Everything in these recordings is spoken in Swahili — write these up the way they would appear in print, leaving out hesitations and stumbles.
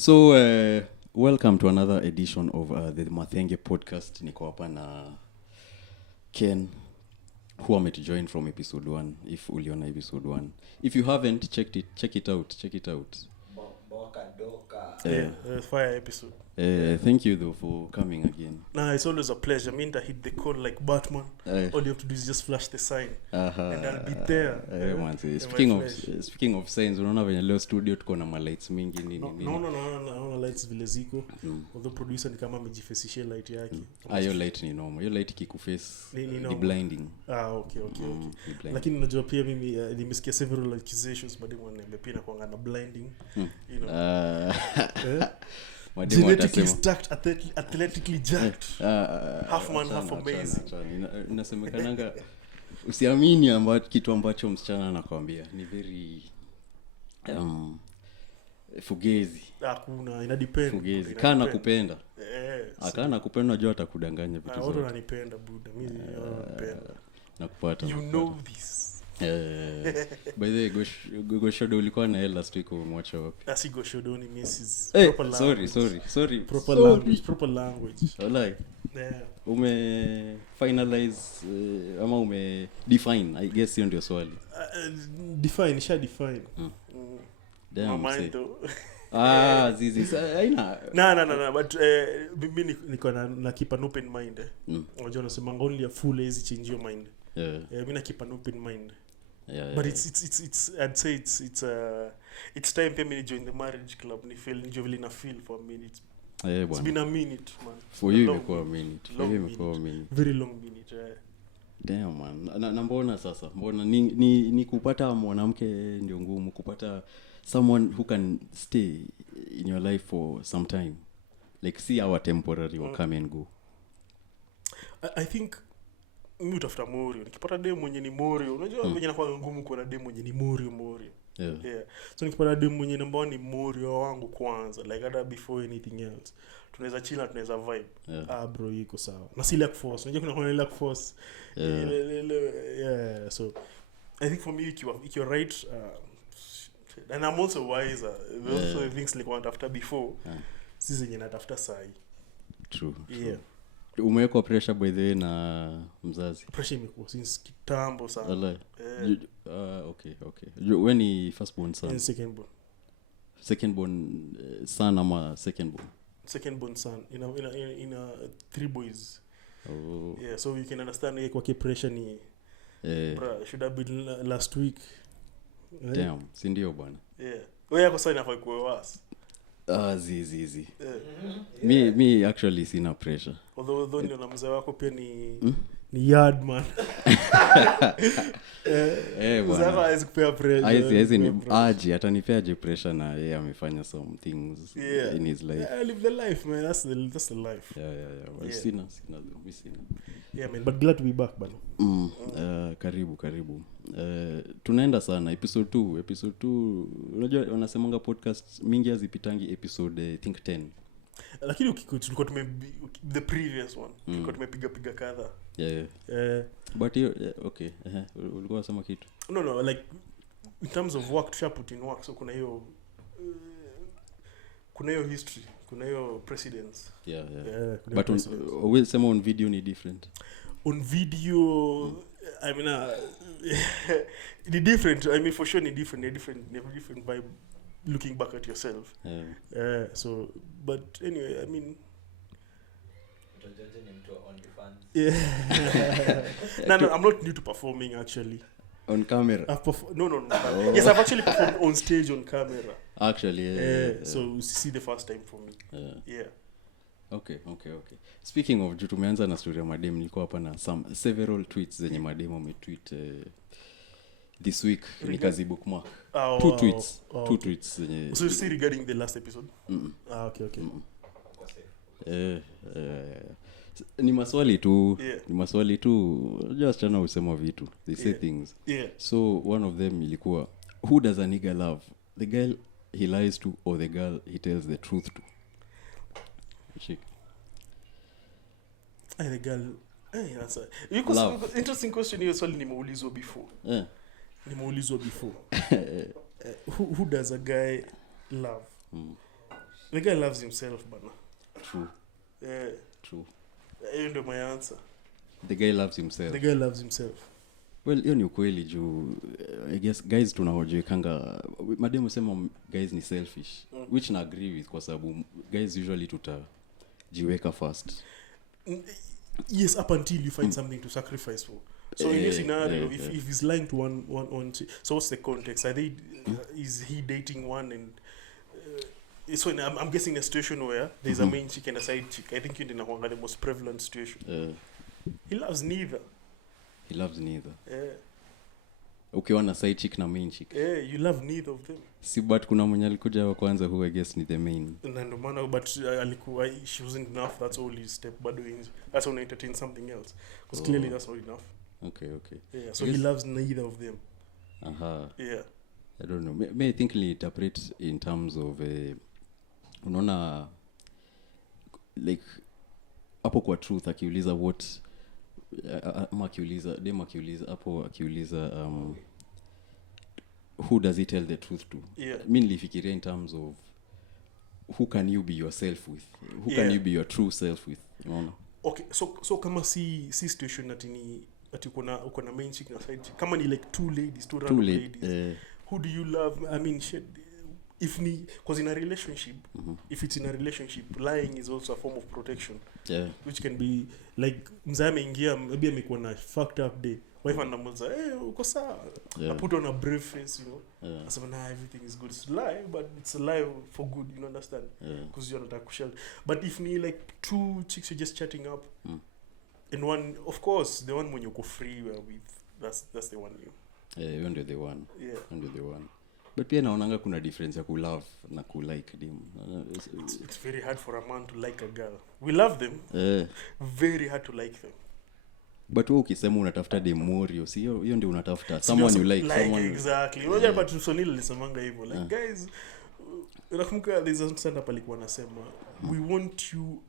So, welcome to another edition of the Mathenge podcast. Niko hapa na Ken, who ametujoin from episode 1, if uliona episode 1. If you haven't checked it, check it out. Fire episode. Thank you though for coming again. Nah, it's always a pleasure. I mean, I hit the code like Batman. All you have to do is just flash the sign, and I'll be there. Speaking of signs, unaona venye leo studio tuko na lights mingi nini. No, lights vile ziko. Although producer ni kama amejifacishia light yake. Hiyo light ni normal. Hiyo light kikuface ni blinding. Okay. Lakini unajua pia mimi nimesikia several accusations but mwanambe pia nakuanga na blinding. You know. Genetically stacked, athletically jacked. Half man, half amazing. Inasemekananga usiamini kitu ambacho msichana anakuambia ni very fugezi. Hakuna, ina depend. Fugezi. Kana kupenda. Akana kupenda unajua atakudanganya vitu zote. Watu wananipenda buda. Mimi wananipenda. Nakupata. You know this. By the way, Goshodo ulikuwa na last week umemwacha wapi? Asi Goshodo ni Mrs. Proper language. Sorry. Proper language. Wallahi. Ume finalize ama ume define, I guess hiyo ndio swali. Define. Damn. Zizi haina. No, but mimi niko na keep an open mind. Unajua nasema only a fool is change your mind. Mimi na keep an open mind. But it's I'd say it's time for me to join the marriage club. Ni feel really na feel for a minute. It's been a minute, man. For you imekuwa a minute. Very long minute. Damn man. Na mbona sasa? Mbona ni kupata mwanamke ndio ngumu, kupata someone who can stay in your life for some time. Like see our temporary will come and go. I think mimi utafuta morio. Nikipata demu mwenye ni morio, unajua mwenye nakuwa ngumu kuwa na demu mwenye ni morio. Yeah. So nikipata demu mwenye namba ni morio wangu kwanza, like hata before anything else. Tunaweza chill na tunaweza vibe. Bro iko sawa. Na si lack force. Unajua kuna lack force. Yeah. So I think for me if you're right, and I'm also wiser. Also things like what after before. Sisi zenye natafuta sai. True. Umeweka pressure by the way na mzazi. Pressure imekuwa since kitambo sana. Okay. When he first born son? And Second born son ama second born? Second born son. In a 3 boys. Oh. Yeah, so you can understand kwa pressure ni should have been last week. Damn, si ndio bwana. Yeah. Wewe kwa sana kwa worse. Zizi. Me actually sina pressure. Although ndio na mzee wako pia ni yard man. Bwana. Hawezi kupea pressure. Haizi ni aje atanipeaje pressure na yeye amefanya some things in his life. Yeah, live the life man. That's the life. Yeah. Well, sina. Yeah man, but glad to be back bana. Karibu. Tunaenda sana episode 2. Unajua wanasemanga podcast mingi hazipitangi episode I think 10. Lakini tulikuwa the previous one tulikuwa tumepiga kadha. Yeah. But okay. Ulikuwa unasema kitu? No, like in terms of work to put in work, so kuna hiyo history, kuna hiyo precedence. Yeah. But we'll say on video ni different. On video I mean the different, I mean for sure ni different vibe looking back at yourself. So but anyway, I mean no, I'm not new to performing actually. On camera? No. Yes, I've actually performed on stage on camera. Actually, yeah. So see the first time for me. Yeah. Okay. Speaking of tumeanza na story ya madem, nilikuwa hapa na several tweets zenye madem wametweet this week. Nikazi bookmark. Two tweets zenye. So you see regarding the last episode? Okay. Ni maswali tu. Just trying to say vitu. They say things. Yeah. So one of them ilikuwa, who does a nigga love? The girl he lies to or the girl he tells the truth to? Shik. The girl. That's a interesting question. Hiyo swali nimeulizwa before. Who does a guy love? The guy loves himself, bana. True. Yeah. True. Ndio my answer. The guy loves himself. The guy loves himself. Well, hiyo ni ukweli juu I guess guys tunaojuekanga mademu sema guys ni selfish, which na agree with kwa sababu guys usually tutajiweka first. Yes, up until you find something to sacrifice for. So in this scenario, if he's lying to one chick, so what's the context? Are they is he dating one and so I'm guessing a situation where there's a main chick and a side chick. I think you're in the most prevalent situation. He loves neither. He loves neither. Yeah. Ukiwa na side chick na main chick. Yeah, you love neither of them. Si but kuna mwenye alikuja wa kwanza who I guess ni the main. Na ndo maana but alikuwa she wasn't enough, that's all his step bado inzo. That's when I entertain something else. Because clearly that's not enough. Okay. Yeah, so he loves neither of them. Yeah. I don't know. May I think we interpret in terms of unaona like hapo kwa truth akiuliza what akiuliza hapo akiuliza who does he tell the truth to? Yeah. Mimi nilifikiria in terms of who can you be yourself with? Who can you be your true self with? Unaona? Okay, so kama si situation ati uko na main chick na side chick. Kama ni like two random ladies. Who do you love? I mean shit, because in a relationship, if it's in a relationship, lying is also a form of protection. Yeah. Which can be like mzee ameingia maybe amekuwa na fucked up day. Wife anamuza, uko sawa. I put on a brave face, you know. I say, nah, everything is good. It's a lie, but it's a lie for good, you understand? Because you're not a kushel. But if me like two chicks you're just chatting up, and one, of course, the one when you go free with, that's the one you. Yeah, you under the one. Yeah. Under the one. But pia naonanga kuna difference ya kulove na kulike them. It's very hard for a man to like a girl. We love them. Very hard to like them. But wewe ukisema unatafuta demorio, si hiyo ndio unatafuta someone you like someone. Exactly. Unajua but Sonil alisemanga hivyo like guys, unakumbuka there's a stand up alikuwa anasema we want you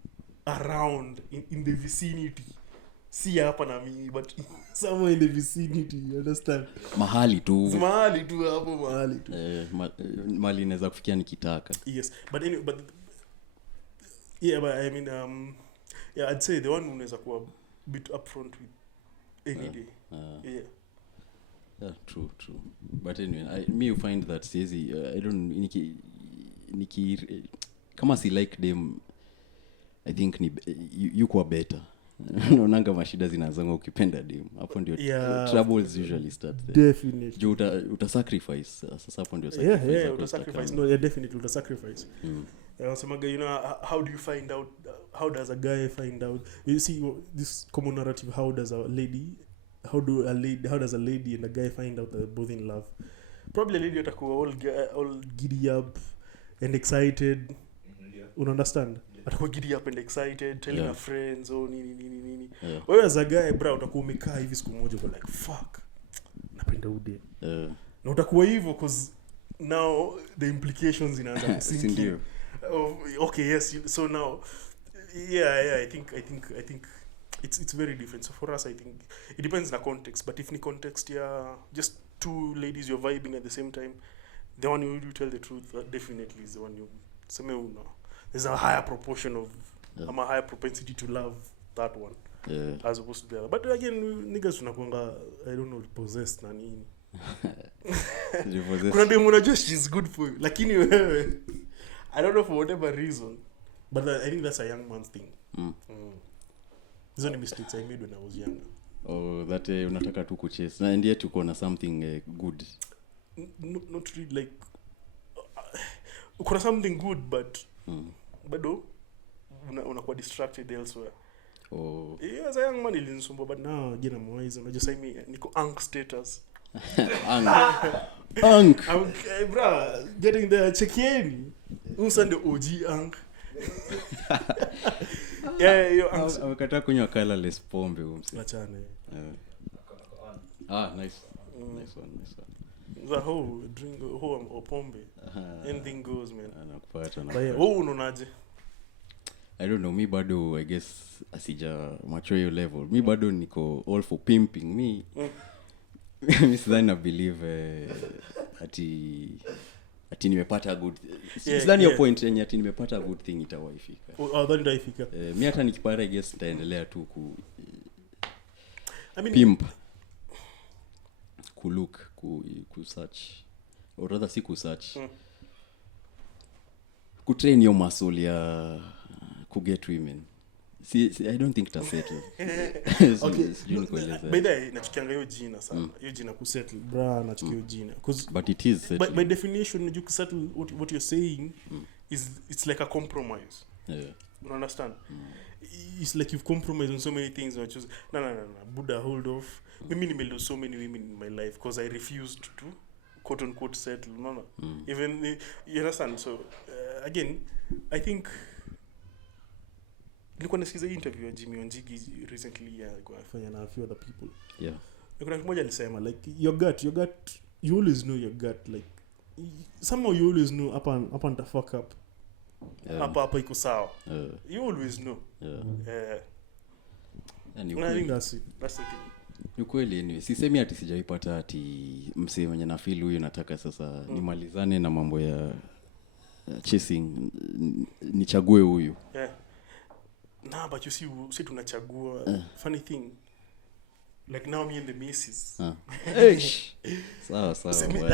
around in the vicinity. Si hapa na mimi but somewhere in the vicinity, you understand? Mahali tu hapo mahali tu. Mali inaweza kufikia nikitaka. Yes, but anyway, but I mean I'd say the one who unaweza kuwa bit upfront with any day. Yeah, true. But anyway, you find that says I don't niki kama si like them, I think you kwa better. Unaonanga mashida zinazanga ukipenda dem. Hapo ndio troubles usually start there. Definitely. Jo uta sacrifice. Sasa hapo ndio sacrifice. Yeah, uta sacrifice. No, yeah, definitely uta sacrifice. Wasemaga, you know, how do you find out, how does a guy find out? You see this common narrative, how does a lady and a guy find out that they're both in love? Probably a lady atakuwa all giddy up and excited. Understand? Atakuwa giddy up and excited, telling her friends, nini. Wewe as a guy, bro, utakuwa umekaa hivi siku moja uko like, fuck, napenda ude. Na utakuwa hivyo cause now the implications inaanza kusink. Okay, yes. So now, I think it's very different. So for us, I think it depends on the context. But if in context, just two ladies you're vibing at the same time, the one you tell the truth definitely is the one you. There's a higher proportion of, a higher propensity to love that one, as opposed to the other. But again, niggas tunakuanga, I don't know, possessed na nini. Kuna demu unajua she's good for you, lakini wewe I don't know for whatever reason, but I think that's a young man's thing. These are the mistakes I made when I was younger. Oh, that unataka tu kuchase. Na ndiye tuko na something good. Not really like kuna something good but bado unakuwa distracted elsewhere. Oh. Yeah, as a young man ilinisumbua, but now again I'm wise. I just say me niko unk status. Unk. Okay, bro, getting there, check-in. Usande OG unk. Yo unk. Amekataa kunywa colorless pombe Achane. Nice. Nice one. The whole drink or pombe. Anything goes, man. Anakupata. But yeah, unaonaje? I don't know, me bado I guess asija mature level. Me bado niko all for pimping. Me sidhani na believe ati ati nimepata good sidhani your point yenye ati nimepata good thing itawaifika. Then itaifika. Mimi hata nikipata I guess nitaendelea tu I mean pimp look ku search or rather si ku search ku train your muscle ya ku get women. See, I don't think to settle. Okay. By the way, nachukianga hiyo jina sana. Hiyo jina ku settle. Bra, nachukia hiyo jina. But it is settle. By definition, you settle what you're saying is it's like a compromise. Yeah. You understand? It's like you've compromised on so many things. And choose no. Buddha, hold off. Mimi nimelose so many women in my life because I refused to quote unquote settle. No. Even you understand? So again, I think nilikuwa nasikiza interview ya Jimmy Wanjigi recently kufanya na a few other people. Yeah. Kuna mmoja alisema like your gut you always know your gut, like somehow you always know up and the fuck up. Hapa iko sawa. You always know. And I think that's the thing. Ni kweli anyway. Sisemi ati sijaipata ati msee mwenye na feel huyu nataka sasa nimalizane na mambo ya chasing nichague huyu. Yeah. Nah, but you see tunachagua funny thing. Like now me and the missus. Sawa.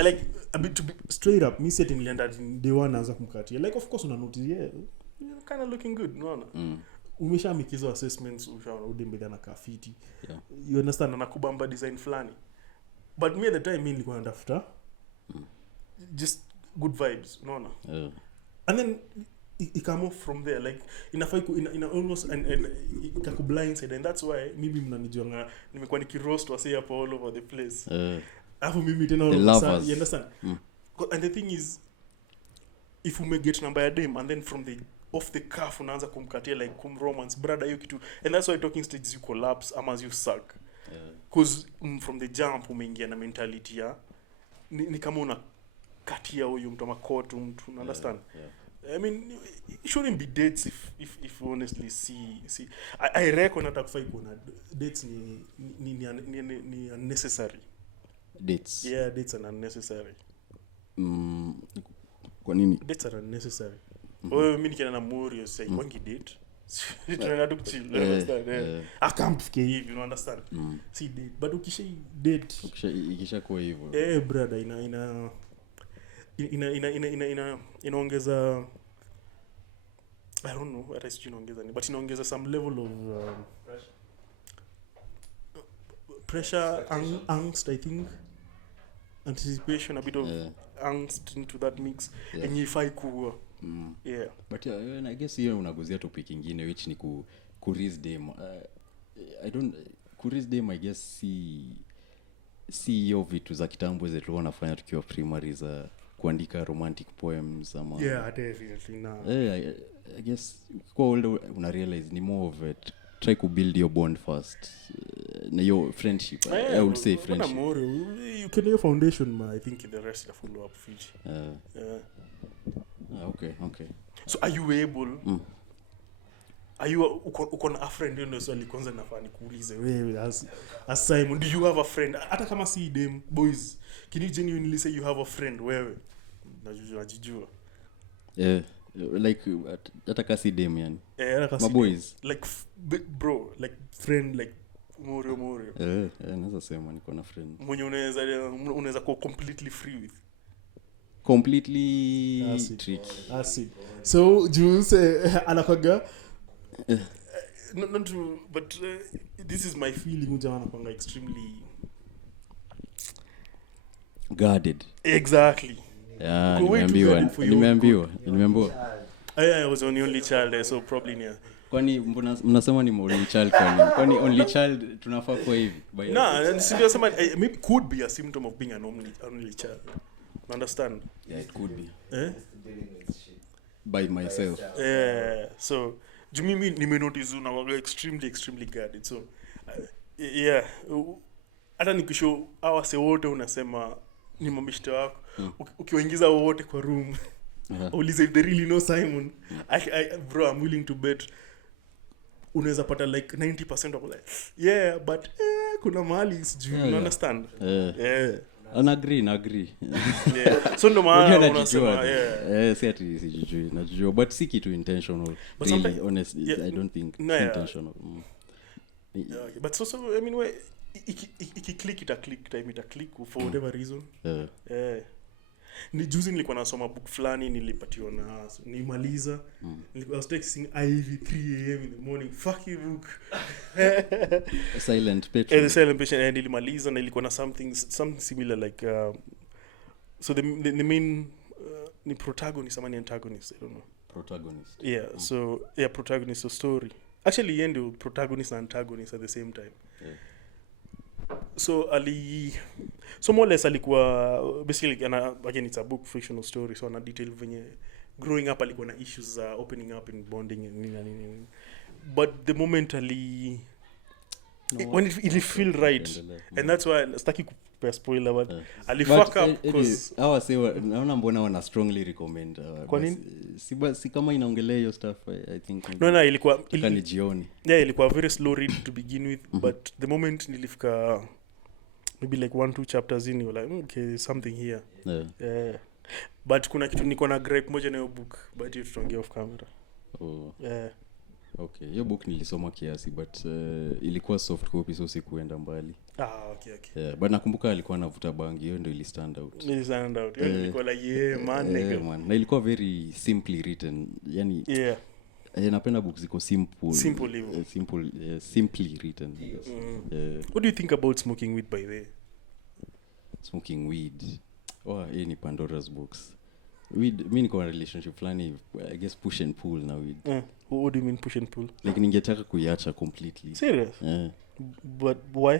Like a bit to be straight up, me setting nilienda day one anza kumkatia. Like of course una notice you're kind of looking good, unaona? Umeshamikizo assessments ushaona udembeda na kafiti. Yeah. You understand na kubamba design flani. But me at the time me nilikuwa ndafuta just good vibes, unaona? And then it come off from there, like in almost and ikaku blindside, and that's why mimi mnanijua nimekuwa nikiroast wase hapo all over the place. Afu mimi tena you understand? And the thing is, if you may get number ya dem and then from the off the cuff unaanza kumkatia like romance brother hiyo kitu, and that's why talking stages you collapse as you suck, because from the jump umeingia na mentality ya ni kama una katia huyu mtu makoto mtu, understand? I mean, it shouldn't be dates if honestly see I reckon hata kufai kuna dates ni unnecessary. Dates. Yeah, dates are unnecessary. Kwa nini? Dates are unnecessary. Mimi nikiana na Morio say kwangi date. Tunaenda tu chill, understand? I can't fike hivi, you understand? See date, but ukisha date ikisha kwa hivyo. Brother inaongeza I don't know what is inaongeza ni, but inaongeza some level of pressure, angst, I think, anticipation, a bit of angst into that mix, and if I could but yeah, I guess hiyo unaguzia topic nyingine which ni ku raise them. I don't raise them, I guess si hiyo vitu za kitambo zetu wanafanya tukiwa primary za kuandika romantic poems ama definitely now. I guess kwa older una realize ni more of it, try to build your bond first, na your friendship. I would say friendship. You can your foundation, I think the rest will follow up Fiji. Okay. So are you able are you uko na a friend ndio swali kwanza nafaa nikuulize wewe as Simon, do you have a friend hata kama si dem boys, can you genuinely say you have a friend wewe najijua like hata kasi dem yani hata boys like bro like friend like Morio naweza sema niko na friend mwenye unaweza go completely free with, completely acid. So juice anakaga not to, but this is my feeling ujana kwanga extremely guarded. Exactly. Yeah, nimeambiwa. I was the only child, so probably near. Kwani mnasema ni only child kwani only child tunafaa kwa hivi? And sindio sema maybe could be a symptom of being an only child. Understand? Yeah, it could be. By myself. So mimi nimenotice unawaga extremely guarded. So hata nikishow awase wote unasema ni mamishte wako, ukiwaingiza wote kwa room ulize if they really know Simon, bro I'm willing to bet unaweza pata like 90% of like but kuna mahali sijui, you understand? agree Yeah, so ndo maana unasema si ati sijui najua but si kitu intentional but really honestly I don't think it's intentional. Okay, but so I mean we click time ita click for whatever reason. Ni juzi nilikuwa nasoma book fulani nilipatiwa na nimaliza I was texting Ivy 3 a.m. in the morning, fuck you book. Silent patron. The silent patron, and nilimaliza na ilikuwa na something similar like so the main ni protagonist ama ni antagonist, I don't know. Protagonist. Yeah, so protagonist of story. Actually yeye ndio protagonist and antagonist at the same time. Yeah. So more or less alikuwa basically again it's a book, fictional story, so ana detail venye growing up alikuwa na issues opening up and bonding and nini. But the moment when it feel right, and that's why staki kupea spoiler but alifuck up because hawa naona mbona wana strongly recommend kwa nini si kama inaongelea hiyo stuff I think no ilikuwa ni jioni. Yeah, ilikuwa very slow read to begin with, but the moment nilifika maybe like 1-2 chapters in, you're like okay, something here. Yeah. But kuna kitu niko na gripe moja na hiyo book, but you don't get off camera. Yeah. Okay, hiyo book nilisoma kiasi but ilikuwa soft copy so sikuenda mbali. Okay. Yeah, but nakumbuka alikuwa anavuta bangi, hiyo ndio ili stand out. Hiyo ilikuwa like man nigga. Man. Na ilikuwa very simply written. Yani napenda books ziko simple simply written. What do you think about smoking weed by the way? Smoking weed. Hii ni Pandora's box. Weed, mimi niko na relationship fulani, I guess push and pull na weed. What do you mean push and pull? Like ningetaka kuiacha completely. Serious? But why?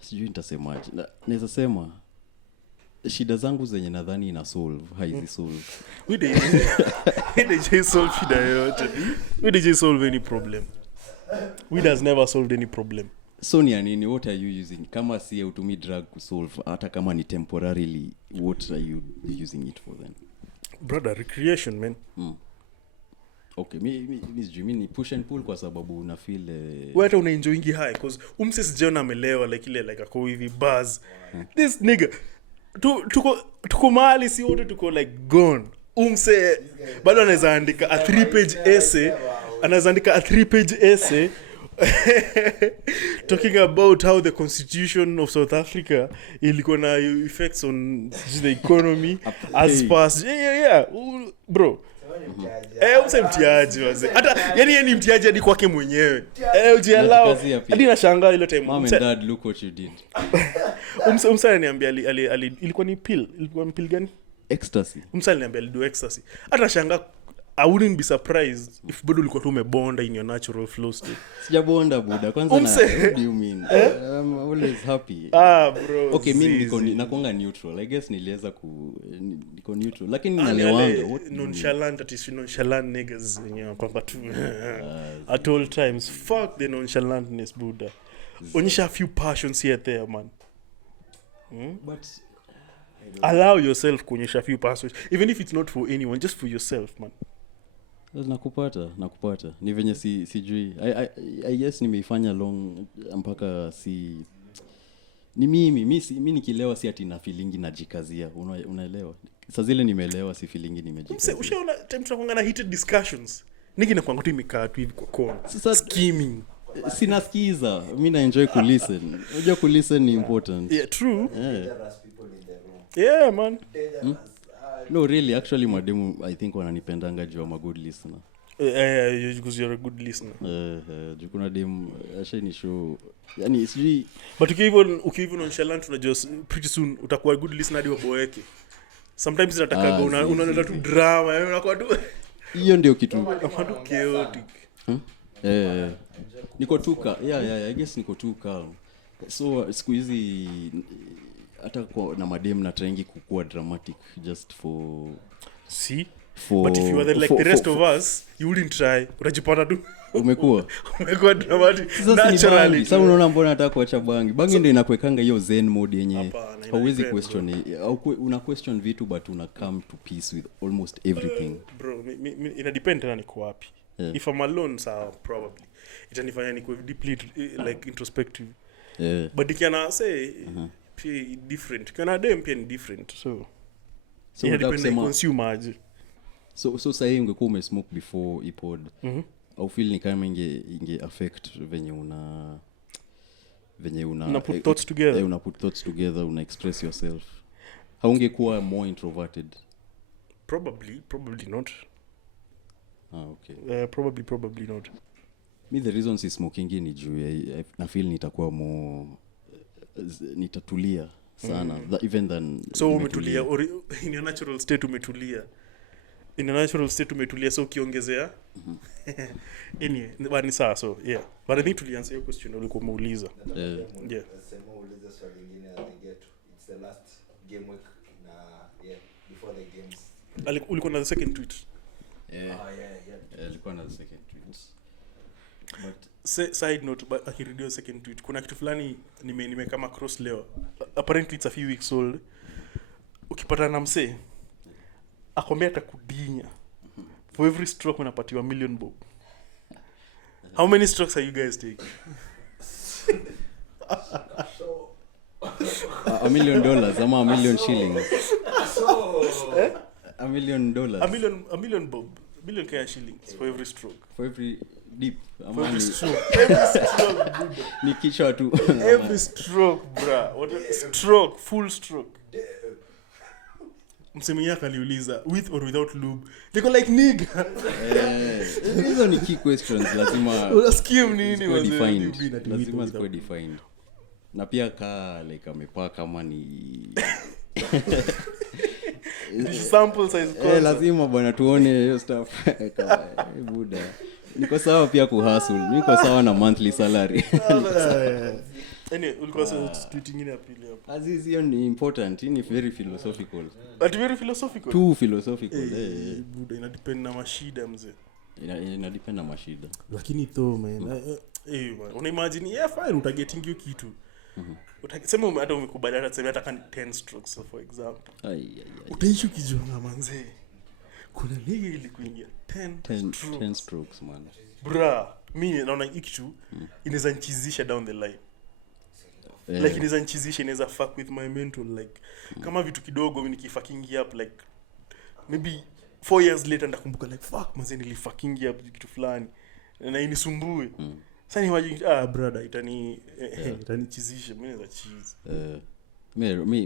Sijui nitasemaje. Naweza sema shida zangu zenye nadhani ina solve haizi solve. We did solve shida yote. We did solve any problem. We has never solved any problem. So ni nini, what are you using? Kama si utumi drug to solve, hata kama ni temporarily, what are you using it for then? Brother, recreation, man. Okay, mi ni push and pull kwa sababu una feel wewe hata una enjoying high because umses John amelewa like ile like ako hivi buzz. This nigga tuko mahali si wote tuko like gone. Umse bado anaweza andika a 3-page essay talking about how the constitution of South Africa ilikuwa na effects on the economy as past. Yeah. Bro. Umse mtiaji waze. Hata yani ni mtiaji hadi kwake mwenyewe. Ujialao. Hadi nashangaa ile time. Mom and dad, look what you did. Umse ananiambia ilikuwa ni pill. Ilikuwa ni pill gani? Ecstasy. Umse ananiambia do ecstasy. Hata nashangaa I wouldn't be surprised if bado ulikuwa tu umebonda in your natural flow state. Sijabonda buda kwanza what do you mean? I'm always happy. Bro. Okay, mimi nakuanga neutral. I guess niliweza niko neutral lakini nalewanga nonchalant niggas kwamba tu at all times. Fuck the nonchalantness buda. Onyesha a few passions here there man. But allow yourself kuonyesha a few passions even if it's not for anyone, just for yourself man. Nakupata ni venye sijui I guess nimeifanya long mpaka ni mimi nikilewa si ati na feelingi najikazia, unaelewa saa zile nimeelewa si feelingi nimejikazia. Ushaona time tunakuanga na heated discussions niki na kwangu tu imekaa tu hivi kwa kona sasa scheming sinasikiza mimi na enjoy kulisten. Unajua kulisten ni important. Yeah, true. Yeah man. No really, actually mademu I think wananipendanga juu I'm a good listener. Because you're a good listener. Juu kuna dem ashani show yani sijui but ukiwa nonchalant unajua pretty soon utakuwa good listener hadi waboeke. Sometimes nataka unaona tu drama unakuwa tu hiyo ndio kitu chaotic. Niko tuka I guess niko too calm. So siku hizi hata na madem na trying kukua dramatic just for but if you were like the rest of us you wouldn't try. Unajipata tu umekuwa dramatic naturally. Sasa unaona mbona nataka kuacha bangi ndio inakuwekanga hiyo zen mode yenye hauwezi question una question vitu but una come to peace with almost everything. Bro ina depend na niko wapi. If I'm alone so probably itanifanya niko deeply like introspective. but ikiana say pia different kana dem pia ni different so depend on consumer aje. So sasa hivi ungekuwa umesmoke before ipod au feel ni kama inge affect venye una put thoughts together. Una put thoughts together, una express yourself. Haungekuwa more introverted? Probably not. Okay. Probably not. Me the reason si smoking ni juu na feel nitakuwa more nitatulia sana even than so umetulia in a natural state umetulia so ukiongezea anyway bani sawa so yeah but I think tulianza hiyo question ulikuwa umeuliza sema uliza swali lingine get it's the last game week na before the games ulikuwa na the second tweet alikuwa na the second tweet but side note but akirudia second tweet kuna kitu fulani nime kama cross leo apparently it's a few weeks old ukipata na msee akwambia atakudinya for every stroke unapatiwa $1 million bob. How many strokes are you guys taking? $1 million ama $1 million shillings? $1 million. $1 million bob. $1 million cash shillings for every stroke. For every dip. For every stroke. Every stroke. Ni kichwa tu. Every stroke, bra. What a stroke, full stroke. Msemi yake aliuliza with or without lube. They go like nigga. Hizo ni key questions lazima. Unasikia nini wazee? Lazima zikuwe defined. Na pia like amepaka kama ni sample size concept. Lazima bwana tuone hiyo stuff buda. Niko sawa pia kuhustle. Niko sawa na monthly salary. Ulikuwa tweeting ingine ya pili hapo. Aziz, hiyo ni important. Ni very philosophical. But very philosophical. Too philosophical. Buda ina depend na mashida mzee. Ina depend na mashida. Lakini though man, una imagine fine utagetting hiyo kitu. Utasema hata umekubaliana tuseme hata 10 strokes for example. Utaishi ukijua manze. Kuna nini ili kuingia 10 strokes man. Bra, mimi naona hiki kitu inaweza nchizisha down the line. Like inaweza nchizisha, inaweza fuck with my mental like kama vitu kidogo mimi nikifucking up like maybe 4 years later ndakumbuka like fuck manze nilifucking up kitu fulani na inisumbue. Sasa ni imagine brother itanichizisha mimi naweza cheese.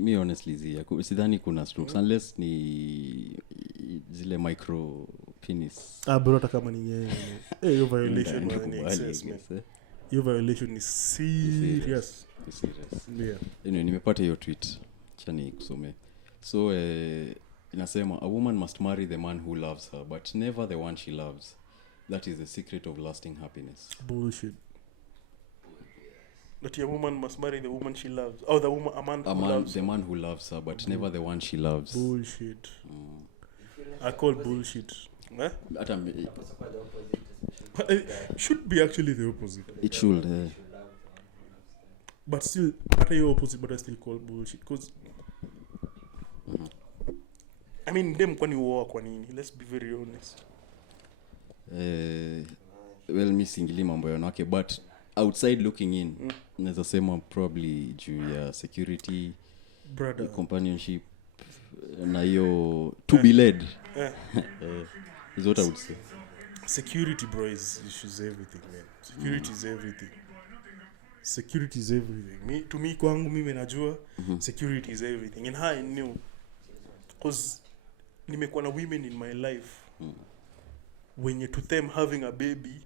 Me honestly sidhani kuna strokes unless ni zile micro penis. Bro hata kama ni yeye. Hiyo violation ni excess man. Hiyo violation ni serious. Yeah. Nimepata hiyo tweet. Chani kusome. So inasema a woman must marry the man who loves her but never the one she loves. That is the secret of lasting happiness. Bullshit. That a woman must marry the woman she loves. Or a man who loves the man who loves her but never the one she loves. Bullshit. I call bullshit. Should be actually the opposite. It should. But still, after your opposite, but I still call bullshit. Because, I mean, them kwani uoa kwa nini? Let's be very honest. Well, me singili mambo ya wanawake, but outside looking in, naweza sema probably juu ya security, brother, companionship, na hiyo to be led. Is what I would say. Security, bro, is everything, man. Security is everything. Security is everything. To me, kwangu mimi najua security is everything. And I knew, because nimekuwa na women in my life when to them having a baby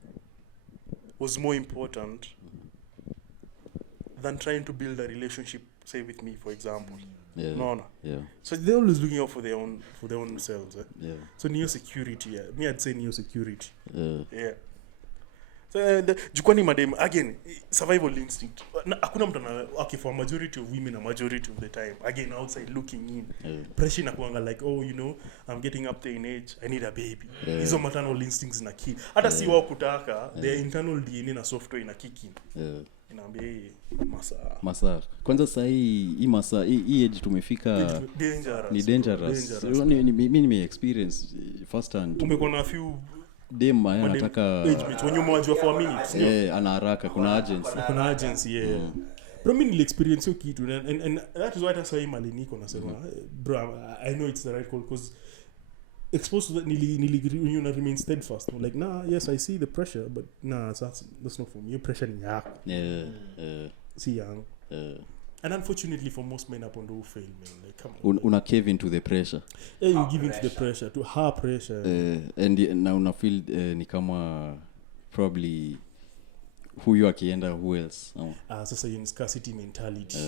was more important than trying to build a relationship, say with me, for example. No. Yeah. So they're always looking out for their own selves. Yeah. So neo security. Yeah. Me, I'd say neo security. Yeah. So jukwani madem again survival instinct. Hakuna mtu for majority of women, a majority of the time again outside looking in. Pressure inakuanga like I'm getting up there in age, I need a baby. Hizo maternal instincts na kick. Hata si wao kutaka, their internal DNA na software ina kick in. Inaambia masaa. Kwanza sasa hii masaa hii age tumefika ni dangerous. Mimi nime experience first hand. Umekuwa na few dem anataka age mate when you mwanzo for minutes. Ana haraka kuna agency. Kuna agency Bro, mimi nili experience hiyo kitu and that is why hata sasa mali niko nasema bro, I know it's the right call because exposed to that nili remain steadfast. I'm like, nah, yes, I see the pressure, but nah, that's not for me. Your pressure ni yako. See young. And unfortunately for most men up on who fail, man, like come on. Una cave into the pressure. Yeah, you give into the pressure, to her pressure. And na una feel ni kama probably huyu akienda who else? Sasa you scarcity mentality.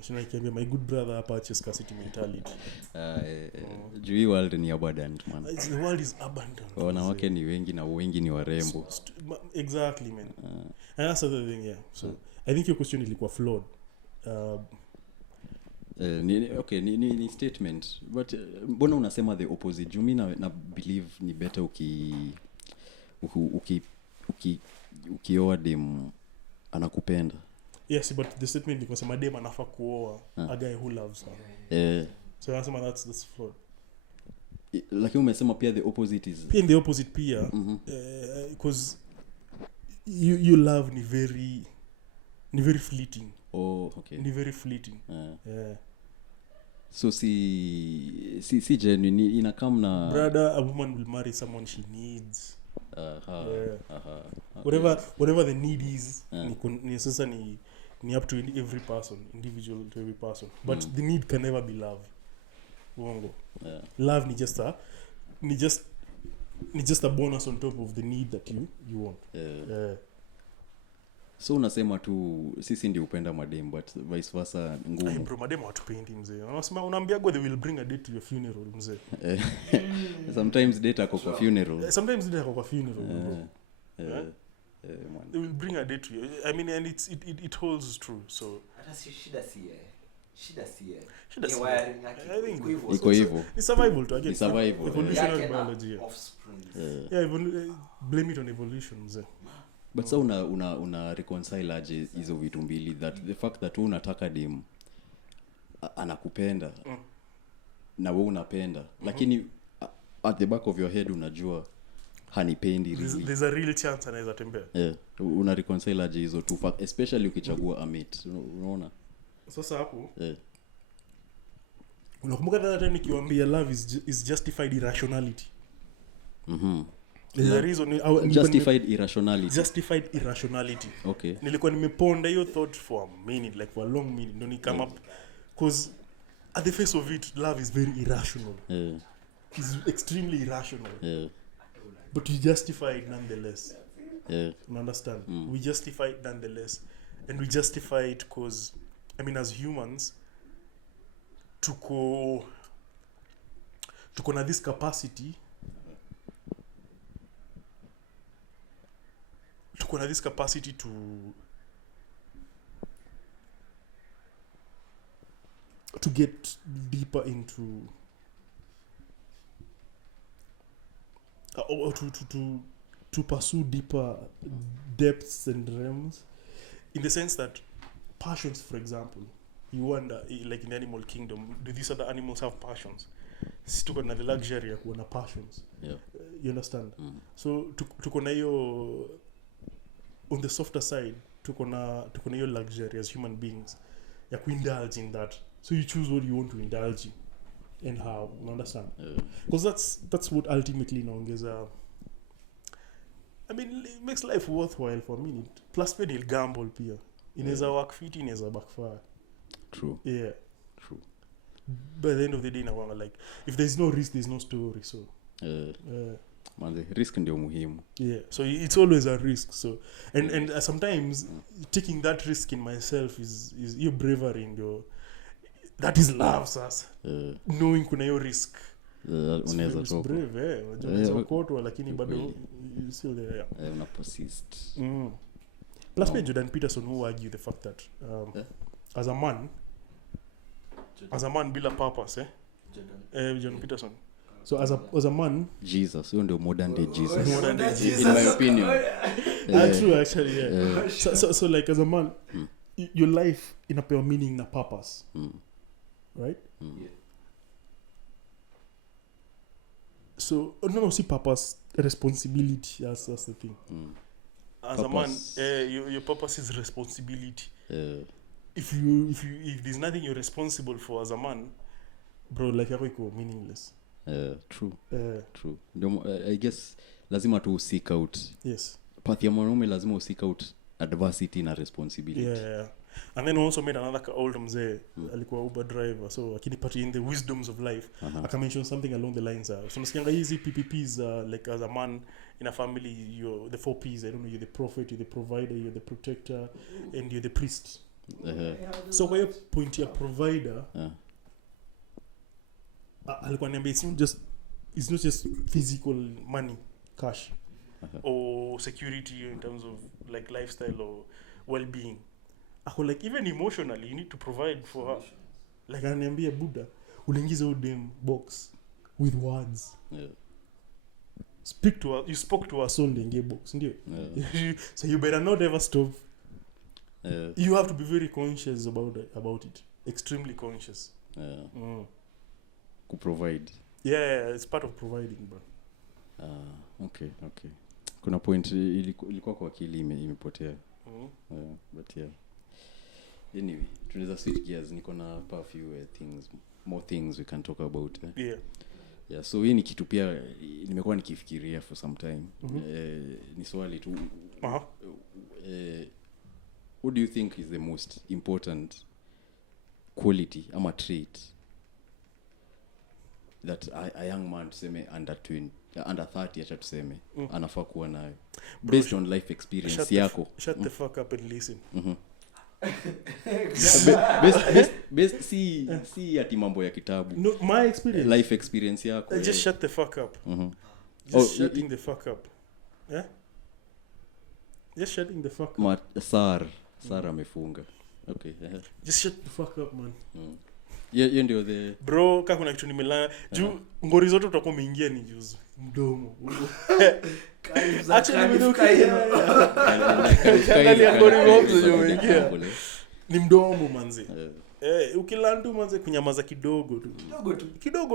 Shina ikiambia my good brother hapa acha scarcity mentality. Jui world ni abundant, man. The world is abundant. Wanawake ni wengi na wengi ni warembo. Exactly, man. And that's the thing, yeah. So I think your question ilikuwa flawed. Ni statement, but mbona unasema the opposite? Jumi na believe ni better ukioa dem anakupenda. Yes, but the statement because my dem anafaa kuoa a guy who loves her. So anasema that's flawed. Lakini umesema pia the opposite is pia the opposite pia because you love ni very fleeting. Oh, okay. Ni very fleeting. So si genuine inakam na brother, a woman will marry someone she needs. Whatever the need is, ni sasa ni up to every person, individual to every person. But the need can never be love. Wongo. Love ni just a bonus on top of the need that you want. So unasema tu sisi ndio upenda madem but vice versa ngumu. Hey bro, madem watupendi mzee. Unasema unaambia go they will bring a date to your funeral mzee. Sometimes date ako kwa funeral. Sometimes date ako kwa funeral bro. They will bring a date to you. I mean, and it holds true. So hata si shida si I think iko hivyo. It's survival to again. It's survival. Evolutionary biology. Blame it on evolution mzee. But so una reconcile aje hizo vitu mbili, that the fact that wewe unataka dem anakupenda na wewe unapenda lakini at the back of your head unajua hanipendi really. There's a real chance anaweza tembea. Una reconcile aje hizo two fact, especially ukichagua a mate, unaona? Sasa hapo unakumbuka that time nikiwaambia love is justified irrationality. There's a reason justified irrationality. Okay. Nilikuwa nimeponda hiyo thought for a minute, like for a long minute, ndio ni come up because at the face of it love is very irrational. It's extremely irrational. But we justify it nonetheless. You understand? We justify it nonetheless, and we justify it because I mean as humans tuko na this capacity to get deeper into or to pursue deeper depths and realms, in the sense that passions, for example, you wonder like in the animal kingdom, do these other animals have passions? Tuko na the luxury ya kuwa na passions. You understand? So tuko na hiyo on the softer side, tuko na hiyo luxury as human beings ya kuindulge in that. So you choose what you want to indulge in and how. You understand? Because that's what ultimately inaongeza. I mean, it makes life worthwhile for a minute. Plus pia ni gamble pia. Inaweza work fit, inaweza backfire. True. Yeah. True. By the end of the day now, like if there's no risk, there's no story. So man, risk ndio muhimu. Yeah, so it's always a risk. So and sometimes taking that risk in myself is your bravery and that is love sasa. Knowing kuna hiyo risk. Unaweza toka. Brave, unaweza kutwa lakini bado still there. Una persist. Plus Jordan Peterson who argue the fact that as a man bila purpose, Jordan Peterson. So as a man, Jesus, you ndio modern day Jesus. In my opinion. True actually, yeah. So like as a man, your life inapewa meaning na purpose. Right? Yeah. So no, see purpose, responsibility, that's the thing. As purpose. A man, your purpose is responsibility. if there's nothing you're responsible for as a man, bro, life yako iko meaningless. True. True. I guess lazima tu seek out. Yes. Path ya mwanaume lazima seek out adversity na responsibility. Yeah. And then also made another old mzee alikuwa Uber driver, so akinipati in the wisdoms of life aka mention something along the lines so nasikianga hizi PPPs like as a man in a family, you're the 4 P's. I don't know, you're the prophet, you're the provider, you're the protector, and you're the priest. So kwa hiyo point ya provider alikuwa niambia it's not just physical money, cash or security in terms of like lifestyle or well-being. Ako like even emotionally you need to provide for her. Like ananiambia Buddha, uliingiza udem box with words. Speak to her, you spoke to her soul in box, ndio. So you better not ever stop. You have to be very conscious about it. Extremely conscious. To provide. Yeah, it's part of providing, bro. Okay. Kuna point ilikuwa kwa akili imepotea. But yeah. Anyway, tunaweza switch gears. Niko na a few more things we can talk about. Yeah, so hii ni kitu pia nimekuwa nikifikiria for some time. Ni swali tu. What do you think is the most important quality ama trait that a young man tuseme under 30 acha tuseme anafaa kuwa nayo based on life experience yako? Shut the fuck up and listen. Best see ati mambo ya kitabu. No, my experience. Life experience yako. Just shut the fuck up. Just shutting the fuck up. Yeah? Just shutting the fuck up. Sara amefunga. Okay. Just shut the fuck up, man. Yeah, ndio the bro, kama kuna kitu nimelala juu ngori zote utakuwa umeingia ni juzi mdomo. Actually nimedoka angalia ngori zote umeingia ni mdomo manzi. Ukilandu manzi kunyamaza kidogo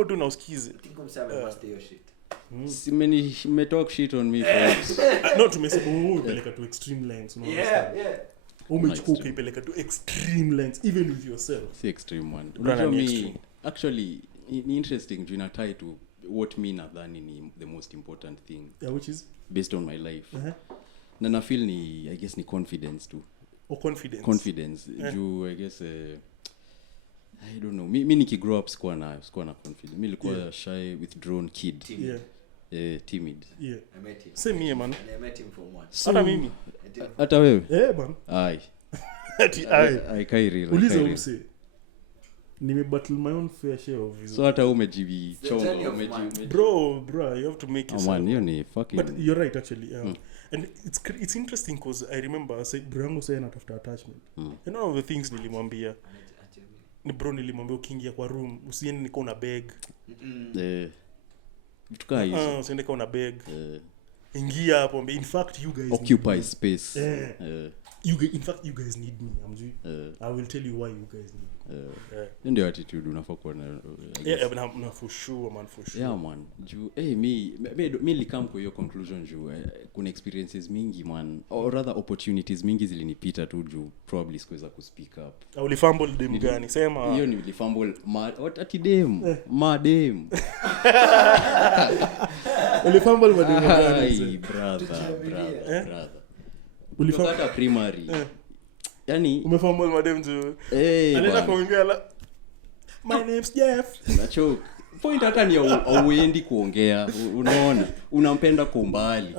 tu na usikize. Simeni talk shit on me first. No, tumesema peleka to extreme lengths, no? Yeah. Umechukua ukipeleka to extreme lengths even with yourself. Si extreme one. Unajua me actually ni interesting juu ina tie to what me nadhani ni the most important thing. Yeah, which is based on my life. Na na feel ni I guess ni confidence too. Or confidence. Juu I guess I don't know. Me nikigrow up sikuwa na confidence. Mimi nilikuwa shy, withdrawn kid. Timid. Yeah. I met him. Same here, man. And I met him from one. Hata mimi. Hata wewe? Man. Ai. Ai kairi. Uliza umse. Nimebattle my own fair share of it. So hata umejibi chongo Bro, you have to make yourself. Man, you ni fucking. But you're right actually. And it's interesting because I remember Brango saying atafuta attachment. And one of the things nilimwambia ni bro, nilimwambia ukiingia kwa room usiende niko na bag. Tukaa hizo. Usiende niko na bag. Ingia hapo. In fact you guys occupy space. You guys need me. I will tell you why you guys need me. Ndio attitude unafaa kuwa na. Yeah, for sure, man, for sure. Yeah, man. Juu me nilikam kwa hiyo conclusion juu kuna experiences mingi man, or rather opportunities mingi zilinipita tu juu probably sikuweza ku speak up. Ulifumble dem gani? Sema. Hiyo nilifumble what ati dem? Madem. Ulifumble madem gani? Hey, brother. Ulipata primary. Yani umefumble madem tu. Anaenda kuongea my name's Jeff. Nacho point hata ni auendi kuongea. Unaona? Unampenda kwa mbali.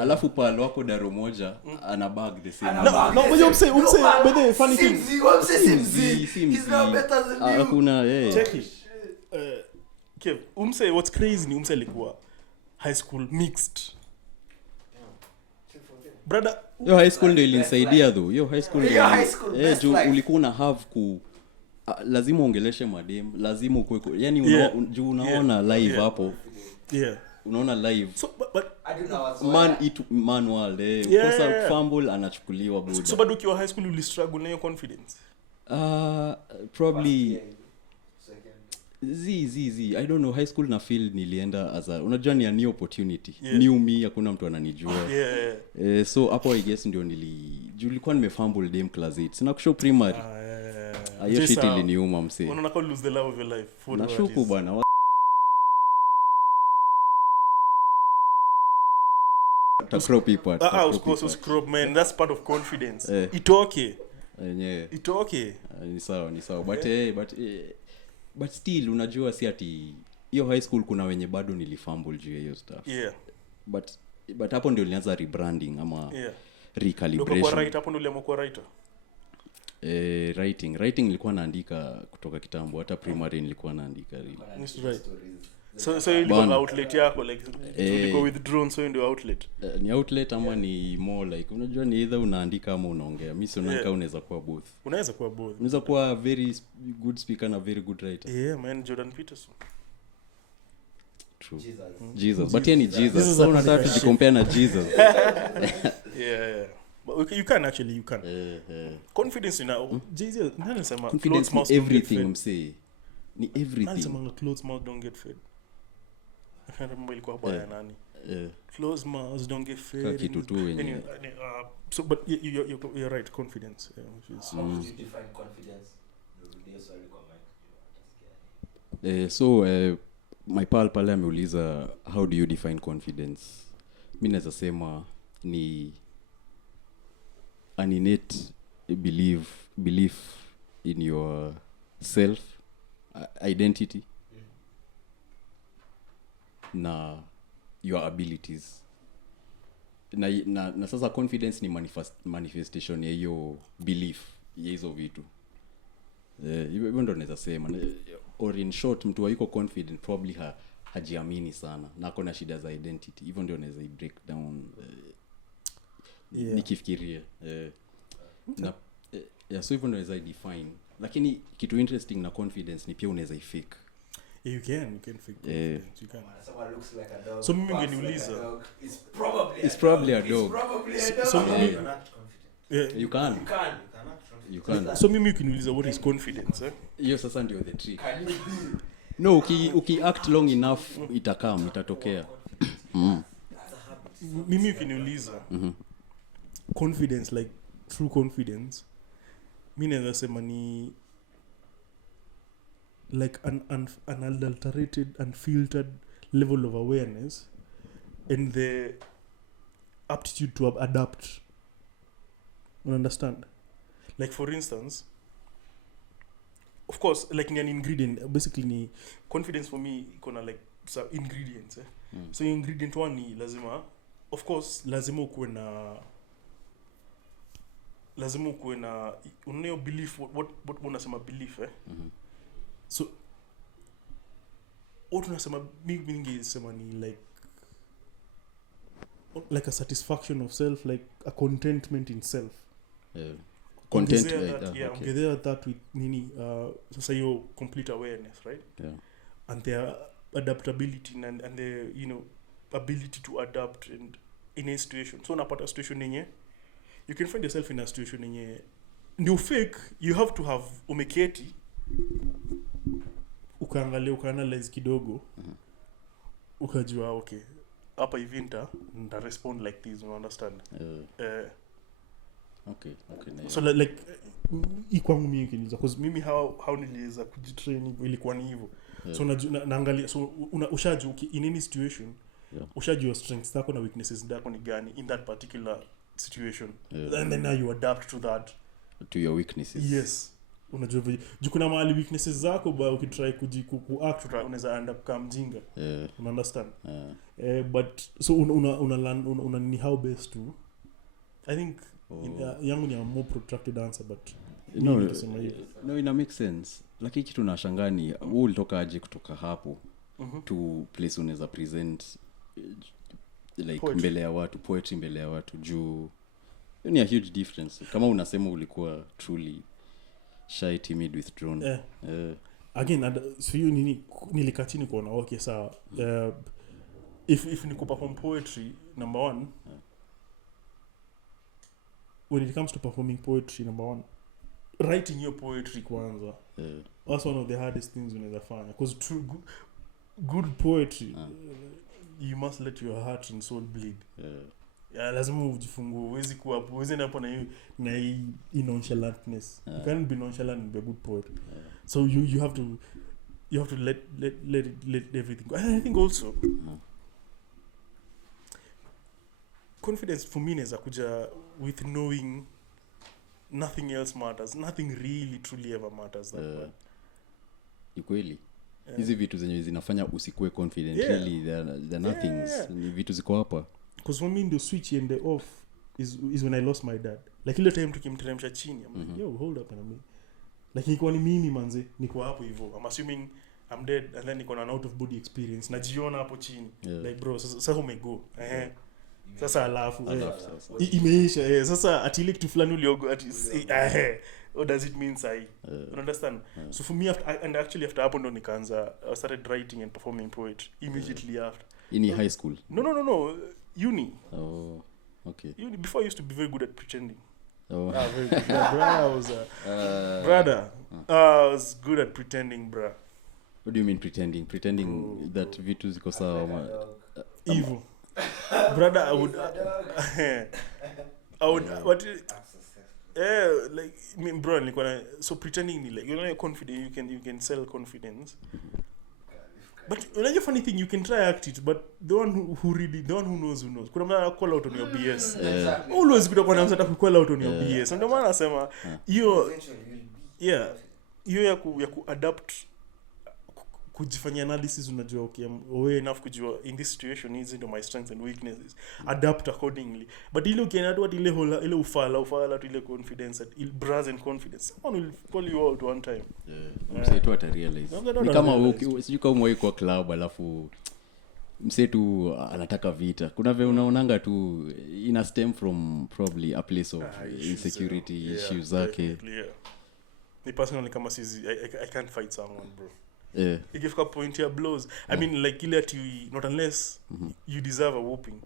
Alafu pale wako daro moja ana bag the same. No, umse but the funny thing. He's now better than you. Hakuna Check it. Kev, what's crazy ni umse alikuwa high school mixed. Brother, yo high school ndio ilinisaidia though. Yo high school juu ulikuwa na have ku lazima ongeleshe madem, lazima ukwe yani juu unaona live hapo. Unaona live. So but I don't know what's manual kosa fumble anachukuliwa bado. So bado ukiwa high school uli struggle na your confidence? Probably I don't know, high school na feel nilienda as a, unajua ni a new opportunity. Yeah. New me, hakuna mtu ananijua. Yeah. So hapo I guess ndio nilikuwa nimefumble dem class 8. Sina kushow primary. Hiyo shit iliniuma msee. Unaona call lose the love of your life. Nashuku bwana. Crop part. Of course, crop man, that's part of confidence. It's okay. Yeah. It's okay. Ni sawa. But still unajua si ati hiyo high school kuna wenye bado nilifumble juu ya hiyo stuff. Yeah. But hapo ndio nilianza rebranding ama recalibration. Kwa right hapo ndio uliamua writer. Writing nilikuwa naandika kutoka kitambo, hata primary nilikuwa naandika really. So ilikuwa outlet yako like ulikuwa withdrawn, so ndio outlet. Ni outlet ama ni more like unajua ni either unaandika ama unaongea. Mimi sio naandika, unaweza kuwa both. Unaweza kuwa very good speaker na very good writer. Yeah man, Jordan Peterson. True. Jesus. But yeye ni Jesus. So unataka tujicompare na Jesus. Yeah. But you can. Confidence in Jesus. Nani sema clothes mouth everything msee. Ni everything. Nani sema clothes mouth don't get fed. I can't remember ilikuwa baya nani. Clothes mouths don't get fed. Kitu tu wenyewe. So but you're right, confidence. How would you define confidence? Ndio swali kwa Mike. So my pal pale ameuliza how do you define confidence? Mimi naweza sema ni an innate belief in your self identity na your abilities. Na sasa confidence ni manifestation ya hiyo belief ya hizo vitu. Hivyo ndo naweza sema, or in short mtu hayuko confident probably hajiamini sana na ako na shida za identity. Hivyo ndio naweza break down nikifikiria. So hivyo ndio naweza define. Lakini kitu interesting na confidence ni pia unaweza ifake. You can fake confidence. You can. Someone looks like a dog. So mimi ngeniuliza. It's probably a dog. So mimi you can. So mimi ukiniuliza what is confidence, hiyo sasa ndio the trick. No, uki act long enough itatokea. Mimi ukiniuliza confidence, like true confidence, mimi naweza sema ni like an unadulterated, unfiltered level of awareness and the aptitude to adapt. You understand? Like for instance, of course, like an ingredient, basically ni confidence for me ikona like some ingredients. So ingredient one ni lazima, of course, lazima ukuwe na unayo belief, what unasema belief So what unasema mimi ningesema ni like a satisfaction of self, like a contentment in self. Ongezea that with nini sasa hiyo complete awareness, right? And their adaptability and the ability to adapt and in a situation. So unapata situation yenye you can find yourself in a situation yenye ndio fake, you have to have umeketi ukaanalyze kidogo ukajua okay hapa hivi nita respond like this, you understand? Okay, nice. So like ikwangu mimi kiniza because mimi how niliweza kujitrain ilikuwa ni hivyo. So naangalia, so ushajua in any situation ushajua strengths zako na weaknesses zako ni gani in that particular situation, and then now you adapt to that, to your weaknesses. Yes, unajua kuna mahali weaknesses zako ba ukitry kuact unaweza end up kama mjinga. You understand? But so una ni how best to, I think yangu ni a more protracted answer, but no ina make sense. Lakini kitu nashangaa ni wewe ulitoka aje kutoka hapo to place unaweza present like poetry mbele ya watu, poetry mbele ya watu juu ni a huge difference. Kama unasema ulikuwa truly shy, timid, withdrawn. Again so you nilikaa chini kuona okay sawa, if niko perform poetry number one, when it comes to performing poetry number one, writing your poetry kwanza that's one of the hardest things unaweza fanya, because true good poetry you must let your heart and soul bleed. Lazima ujifungue, huwezi kuwa hapo, huwezi hapo na hii nonchalantness. You can't be nonchalant and be a good poet. So you have to let everything go. And I think also confidence for me is kuja with knowing nothing else matters, nothing really truly ever matters that much. Ukweli hizi vitu zenye zinafanya usikue confident really they're nothings. Ni vitu ziko hapa, because for me the switch and the off is when I lost my dad. Like ile time tukimteremsha chini, I'm like, yo, hold up, and like niko ni mimi manze, niko hapo hivyo, I'm assuming I'm dead, and then niko na out of body experience, najiona hapo chini, like bro, sasa umego sasa alafu imeisha sasa atile kitu fulani uliogo ati what does it mean sai, you understand? So for me after hapo ndo nikaanza I started writing and performing poetry immediately after. In high school? No, uni. Oh, okay. Uni, before I used to be very good at pretending. Oh. Very good. Brother, I was good at pretending, bruh. What do you mean pretending? Pretending that vitu ziko sawa evil. Brother, I would what like me bro, nilikuwa so pretending ni like you're confident, you can sell confidence. But the funny thing, you can try act it, but the one who really, the one who knows. Kuna mtu call out on your BS. Always good when I'm call out on your BS. Ndio maana nasema hiyo ya ku adapt, kujifanyia analysis, unajua okay, wewe enough kujua in this situation hizi ndio my strengths and weaknesses, adapt accordingly. But ile ukienda what ile ufala to ile confidence, ile brazen and confidence, someone will call you out one time. Msetu ata realize ni kama sijui kama wewe kwa club alafu msetu anataka vita, kuna vile unaonanga tu ina stem from probably a place of insecurity issues zake. Me personally kama I can't fight someone, bro. Ikifika point here blows, I mean like ile ati not unless you deserve a whooping.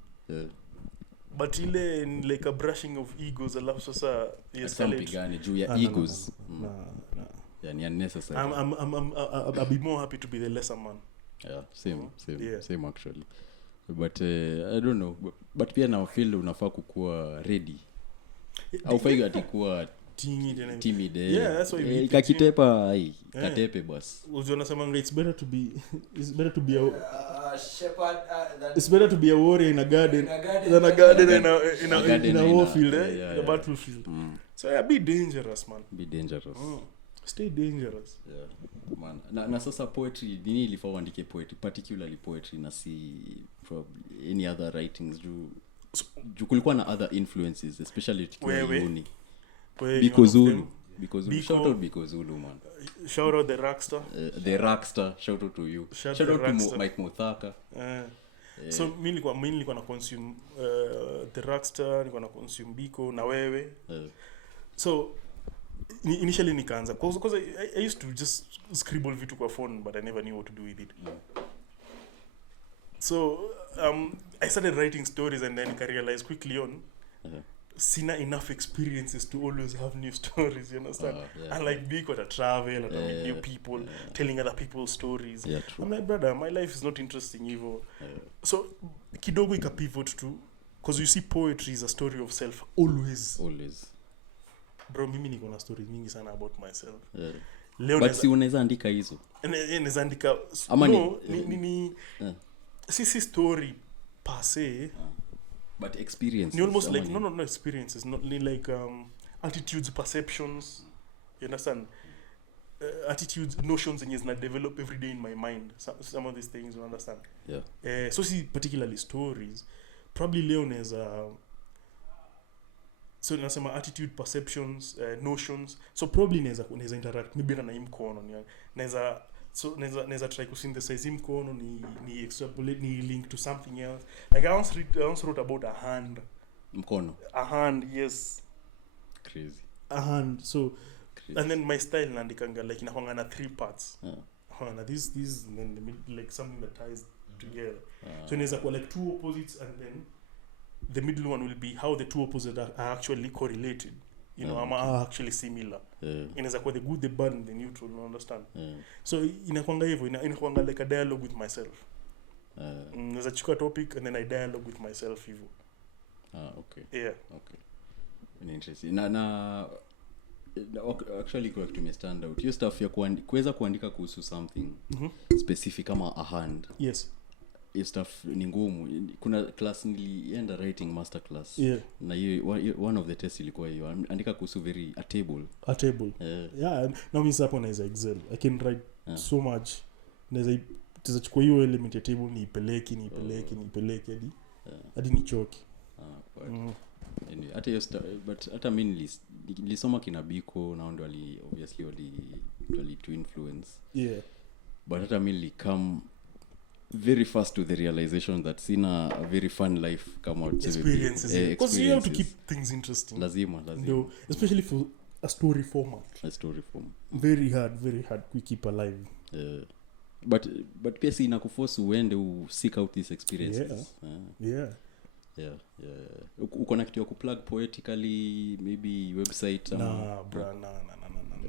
But ile like a brushing of egos alafu sasa escalate juu ya egos. Yani unnecessary. I'll be more happy to be the lesser man. Same actually. But I don't know, but pia na feel unafaa kukua ready. Au fai atikuwa timid. Yeah, that's why we kakitepa katepe boss. Unaona sema it's better to be a shepherd it's better to be a warrior in a garden than a garden in a warfield, in a battlefield. So be dangerous, man. Be dangerous. Stay dangerous. Man. Na sasa poetry nini ilifaa uandike poetry, particularly poetry, na si probably any other writings juu kulikuwa na other influences, especially tukiwa uni. Because shout out because Zulu, man. Shout out the Rockstar. Shout out to you. Shout out to Mike Muthaka. So mimi nilikuwa na consume the Rockstar, nilikuwa na consume Biko na wewe. So initially nikaanza because I used to just scribble vitu kwa phone, but I never knew what to do with it. So I started writing stories, and then I realized quickly on sina enough experiences to always have new stories, you understand? And like Biko to travel and meet new people, telling other people's stories. I'm like, brother, my life is not interesting even. So kidogo ika pivot to, because you see poetry is a story of self always. Bro, mimi niko na stories mingi sana about myself. Leo but si unaweza andika hizo. Naweza andika si story per se. But experiences. Ni almost like no experiences, not like attitudes, perceptions. You understand? Attitudes, notions, and that develop every day in my mind. Some of these things, you understand? So see, particularly stories. Probably Leon is so nasema attitude, perceptions, notions. So probably neza interact maybe na imkono neza try to synthesize imkono ni extrapolate ni link to something else. Like I once wrote about a hand. Mkono. A hand, yes. Crazy. A hand. So crazy. And then my style naandikanga like inakuanga na 3 parts. Na this and then the middle, like something that ties together. So neza kwa like 2 opposites, and then the middle one will be how the 2 opposites are actually correlated, you know, are actually similar. inaweza kuwa the good, the bad and the neutral, you understand? So inakuanga hivyo, inakuanga like a dialogue with myself. Naweza chukua topic and then I dialogue with myself hivyo. Okay. Yeah. Okay. Interesting. Na actually kwa kitu stand out. Hiyo stuff ya kuweza kuandika kuhusu something specific kama a hand. Yes. Hiyo stuff ni ngumu. Kuna class nilienda writing master class. Yeah. Na hiyo one of the tests ilikuwa hiyo. Andika kuhusu a table. A table. Yeah, now means hapo naweza excel. I can write so much. Naweza chukua hiyo element ya table niipeleke hadi nichoke. Hata hiyo but hata mimi nilisoma kina Biko na ndo obviously wali to influence. Yeah. But hata mimi come very fast to the realization that sina a very fun life come out experiences because you have to keep things interesting. Lazima. No, especially for a story form. Very hard to keep alive. But pia si inakuforce uende seek out these experiences. Yeah. Uko na kitu ya kuplug poetically, maybe website nah.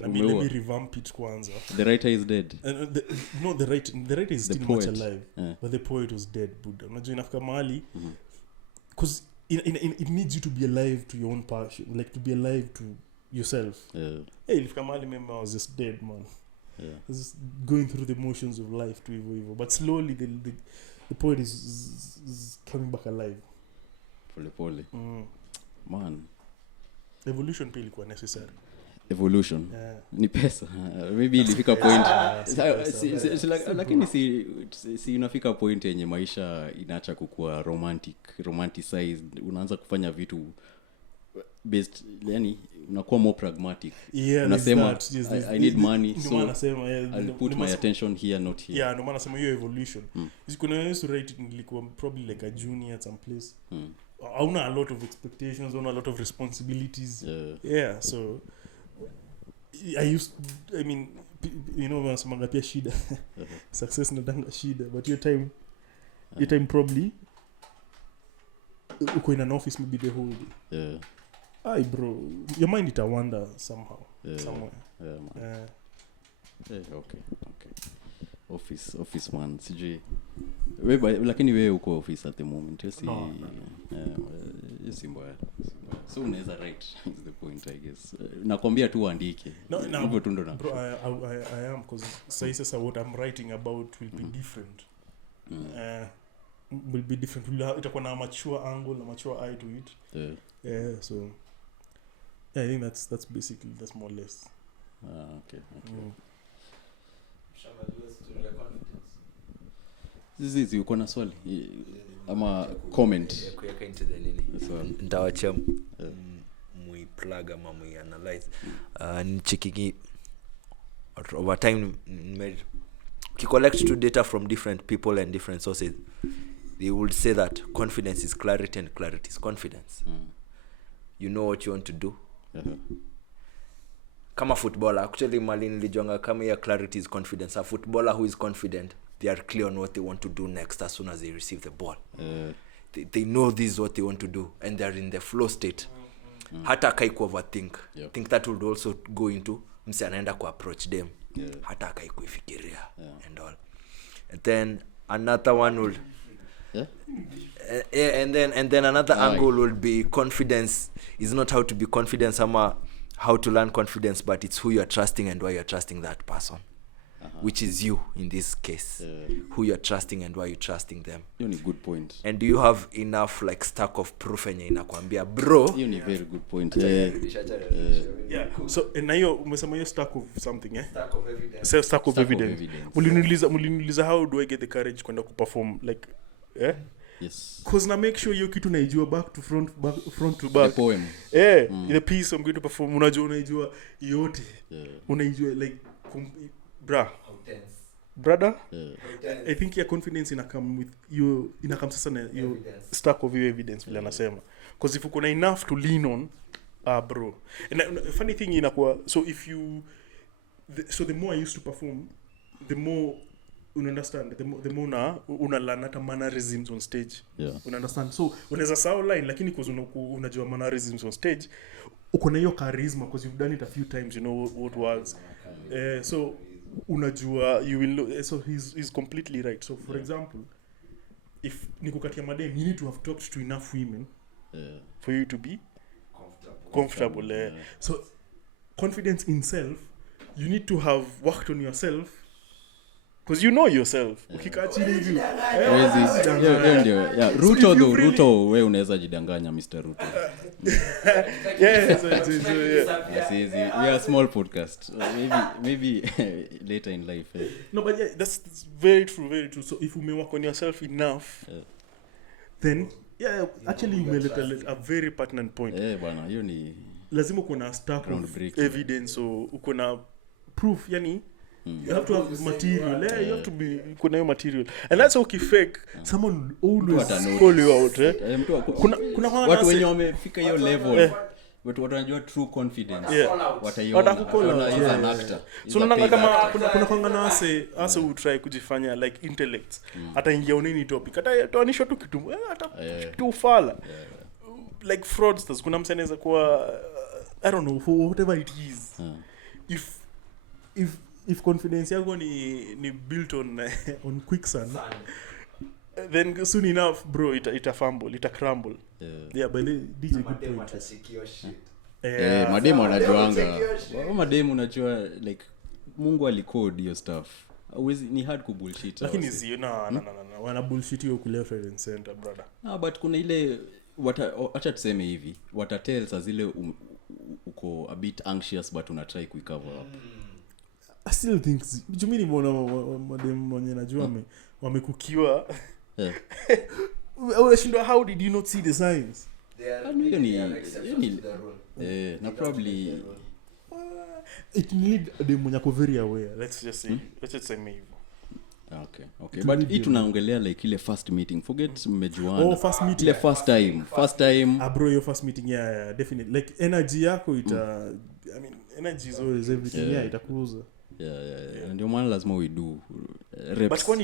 Let me revamp it kwanza. The writer is dead. The writer is still much alive. But the poet was dead, Buddha. Unajua inafika mahali because it needs you to be alive to your own passion, like to be alive to yourself. Hey, inafika mahali mimi I was just dead, man. Just going through the motions of life to evolve, but slowly the poet is coming back alive. Pole. Man, evolution pia ilikuwa necessary. Evolution ni pesa. Maybe ilifika point lakini si unafika point yenye maisha inaacha kukua romanticized, unaanza kufanya vitu based, yani unakuwa more pragmatic. Unasema I need money, so I'll put my attention here, not here. Yeah, no maana sema hiyo evolution. Kuna used to write nilikuwa probably like a junior at some place. Hauna a lot of expectations, hauna a lot of responsibilities. So I mean, you know, wanasema pia shida. Success nadanga shida, but your time probably uko in an office maybe the whole day. Ay bro, your mind it wander somehow, somewhere. Okay. Office man, sijui. Lakini wewe uko office at the moment, si mbaya. So unaweza write is the point, I guess. Nakwambia tu uandike. Hivyo tu ndo na. Bro, I am, because sasa what I'm writing about will be different. Will be different. Itakuwa na mature angle, na mature eye to it. So I think that's basically, that's more or less. Okay. Shamba duas to confidence. Zizi uko na swali ama comment kuweka into the nini? Ndawachia plug ama analyze. Checking over time you collect two data from different people and different sources. They would say that confidence is clarity and clarity is confidence. You know what you want to do. Kama footballer, actually mali nilijonga kama ya clarity is confidence. A footballer who is confident, they are clear on what they want to do next as soon as they receive the ball. They know this is what they want to do and they are in the flow state. Hata kai ku overthink. Think that would also go into msi anaenda ku approach them. Hata kai kuifikiria and all. And then another one will and then another angle will be confidence is not how to be confident, ama how to learn confidence, but it's who you are trusting and why you are trusting that person. Which is you in this case. Who you are trusting and why you trusting them. You need good point. And do you have enough like stack of proof yenye inakwambia bro? You need very good point. So na hiyo umesema hiyo stack of something Stack of evidence. Stack of evidence. Muliniuliza how do I get the courage kwenda kuperform like Yes. Cause na make sure hiyo kitu naijua back to front to back. The poem. The piece I'm going to perform unaijua yote. Unaijua like brother. I think your confidence inakam with you, inakam sasa na your stack of your evidence vile anasema. Cause if uko na enough to lean on, bro. And funny thing inakuwa, so if you so the more I used to perform, the more understand the more una learn hata mannerisms on stage. Yeah. Understand, so unaweza saw line lakini because unajua mannerisms on stage uko na hiyo charisma because you've done it a few times, you know what works. So unajua you will know, so he's completely right. So for example, if nikukatia madem, you need to have talked to enough women for you to be comfortable. So confidence in self, you need to have worked on yourself because you know yourself. Ukikaa chini hivi Ruto wewe unaweza jidanganya Mr. Ruto. Yeah. We are a small podcast. Maybe later in life. No, but yeah, that's very true. So if you may work on yourself enough, then actually you may let a very pertinent point. Bwana, hiyo ni lazima uko na stack of evidence, so uko na proof, yani you have to have material. You have to be kuna hiyo material, and that's okay. Fake someone always call you out. Kuna watu wenye wamefika hiyo level, but watu wanajua true confidence, wataona is an actor. So unaona kama kuna kwangana ase who try kujifanya like intellect, ataingia unini topic, ataonisha tu kitu tu fala, like fraudsters. Kuna mseneza kwa I don't know, for whatever it is. If confidence yako ni built on quicksand, then soon enough bro ita fumble, ita crumble. But DJ good point. Mademu anajuanga. Mademu unajua like Mungu alicode hiyo stuff. Always ni hard ku bullshit. Lakini sio na wana bullshit hiyo kule front and center brother. But kuna ile acha tuseme hivi, watatell saa zile uko a bit anxious but una try ku cover up. I still think jumini mbona madem wenye najua wamekukiwa. Unashindwa, how did you not see the signs? Na probably it need them mwenye ko very aware. Let's just say maybe. Okay. But it tunaongelea like ile first meeting. Forget mmejuana. First meeting. Ile first time. Bro, your first meeting, definitely. Like energy yako I mean, energy is always everything. Itakuuza. Ndio maana lazima we do reps. But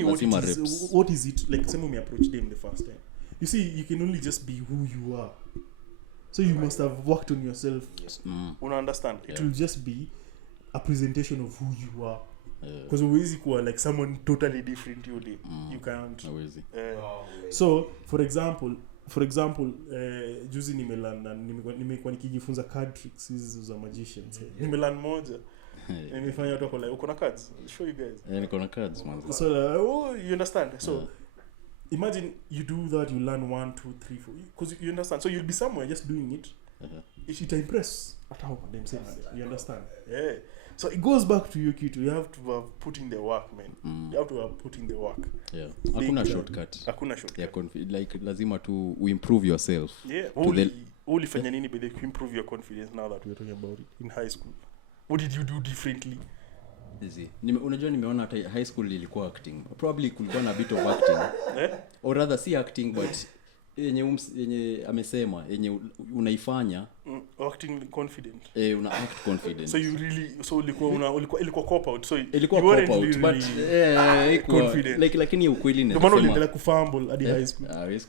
what is it like? Some me approach them the first time. You see, you can only just be who you are. So you must have worked on yourself. Una understand? It will just be a presentation of who you are. Because always kuwa like someone totally different you can't. So for example, juzi nimekuwa nikijifunza card tricks hizo za magicians. Nimelearn moja. Nimefanya watu like uko na cards. I'll show you guys. Niko na cards man. So you understand? So imagine you do that, you learn 1 2 3 4 because you understand. So you'll be somewhere just doing it. It impress at how them say. You understand? Yeah. So it goes back to you kitu. You have to have put in the work, man. You have to have put in the work. Hakuna shortcut. Like lazima tu improve yourself. Ulifanya nini bede ku improve your confidence now that we're talking about it in high school? What did you do differently? Unajua nimeona hata high school ilikuwa acting. Probably kulikuwa na bit of acting. Or rather si acting but yenye amesema yenye unaifanya acting confident. Una act confident. So you really ilikuwa cop out. So ilikuwa cop out but confident. Like lakini ukweli ni ndio maana uliendelea kufumble hadi high school. Yes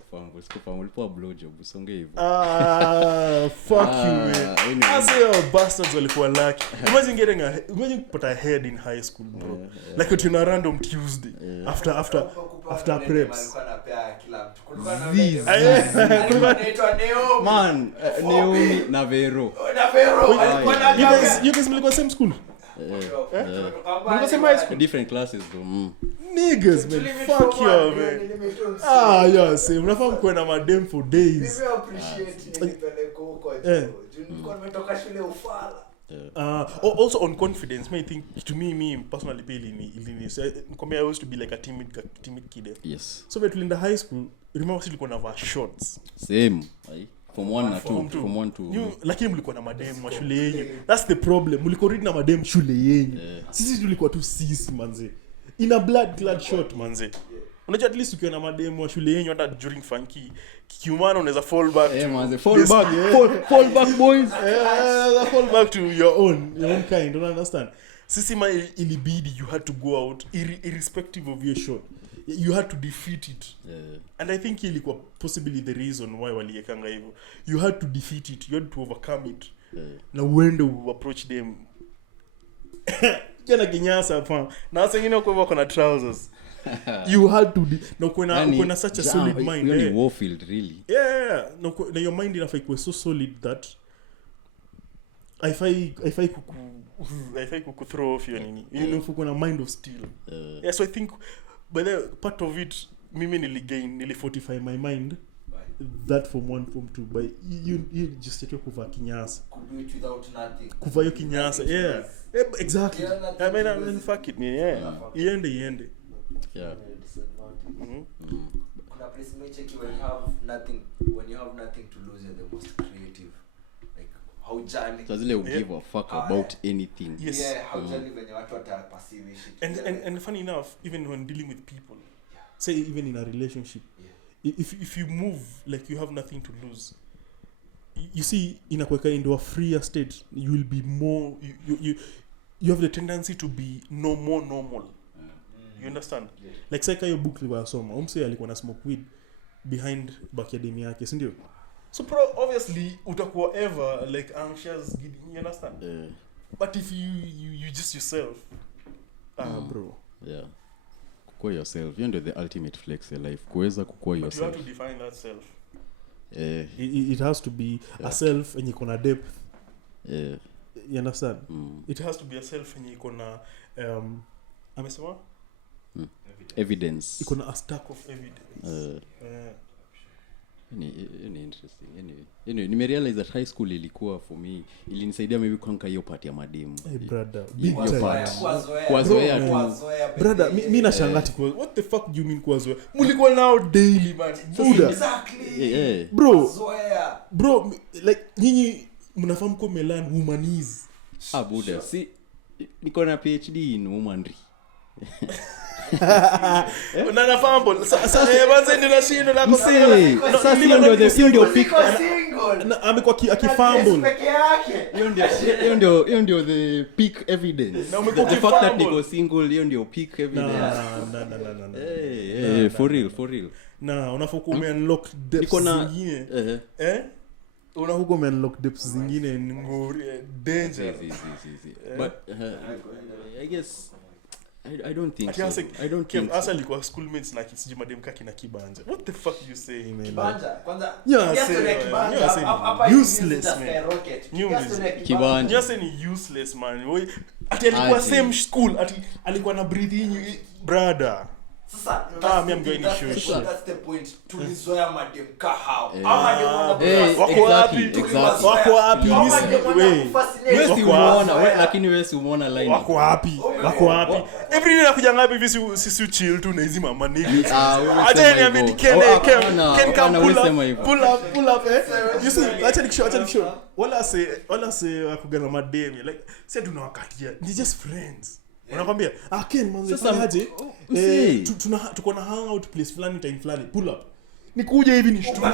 kufumble kwa blow job usonge hivyo. Fuck you man. As bastards walikuwa lucky. Imagine put a head in high school bro. Like it in a random Tuesday after preps. Man, Naomi na Vero. You guys mlikuwa same school? Mlikuwa same high school? Different classes though. Niggas man, fuck you man. Yeah, same. Unafahamu kwa na madem for days. Mimi appreciate nilipeleka huko. Nilikuwa nimetoka shule ufala. Also on confidence, I think to me personally I used to be like a timid kid. Yes. So when in the high school, remember silikuwa na va shorts. Same. From 1 na 2, from 1 to lakini mlikuwa na madem wa shule yenyu. That's the problem. Mlikuwa read na madem shule yenyu. Sisi tulikuwa tu sisi manze. In a blood clad short manze. Unajua at least ukiwa na madem wa shule yenyu hata during funky kiumana unaweza fall back fall back boys. Fall back to your own kind, don't understand. sisi ma ilibidi you had to go out irrespective of your shot. You had to defeat it. And I think ilikuwa possibly the reason why waliekanga hivyo. You had to defeat it, you had to overcome it. Na uende approach them. Jana kinyasa hapa. Na sasa wengine wako kuna trousers. You had to na kuna such a solid mind. Really warfield really. Yeah. Na your mind inafai kuwa so solid that I could throw off your nini. You know, for kuna mind of steel. Yeah, so I think but the part of it mimi nili fortify my mind that from 1 from 2 by you just take kuva kinyasa could do it without nothing kuva yo kinyasa yeah exactly I mean fuck it me yeah iende yeah kuna place mecheck when you have nothing to lose, you're the most creative. Like how jolly so zile give a fuck about anything. Yes. Yeah, how jolly when watu wataperceive shit. And funny enough, even when dealing with people, say even in a relationship, if you move like you have nothing to lose, you see inakweka into a freer state, you will be more you have the tendency to be more normal. You understand? Like say kayo book liwasoma umse alikuwa na smoke weed behind bacademia yake, si ndio? So obviously utakuwa ever like anxious, you understand? But if you just yourself, bro. Yeah. Kukua yourself, you know the ultimate flex in life. Kuweza kukua yourself. But you have to define that self. It has to be a self and iko na depth. You understand? It has to be a self and iko na amesema? Evidence. Iko na a stack of evidence. Any interesting. Anyway, nimerealize that high school ilikuwa for me ilinisaidia maybe kuanka hiyo part ya mademu. Hey brother, big part. Kuwazoea tu. Brother, mimi nashangati kwa what the fuck do you mean kuwazoea? Mulikuwa nao daily man. Exactly. Bro, like nyinyi mnafahamu kwa melan humanize. Buda, si niko na PhD in womanry. Unana fumble sasa banze ndio nashinda na kusema sasa hiyo ndio pick amekuwa akifumble hiyo ndio the peak evidence the fact that niko single hiyo ndio peak evidence no for real na unafoku unlock depths zingine unahuko unlock depths zingine ngori danger but I guess I don't think asa alikuwa schoolmates na kisiji madem kaki na kibanja. What the fuck you say man? Kibanja kwanza useless man. Kibanja just ni useless man. Ati alikuwa same school, ati alikuwa na breathing brother. Sasa mimi going to show shit. That's the point. Tulizoea madem kahao. Wako wapi? Wewe si umeona, lakini wewe si umeona line. Wako wapi? Every day nakuja ngapi hivi sisi chill tu na hizi mama niggas. Acha niambie Ken come pull up You see, acha nikishow. Wala say akugana madem like say tunawakatia. Ni just friends. Unakwambia Ken manze fanyaje tuko na hangout place fulani time fulani pull up nikuje hivi nishtuke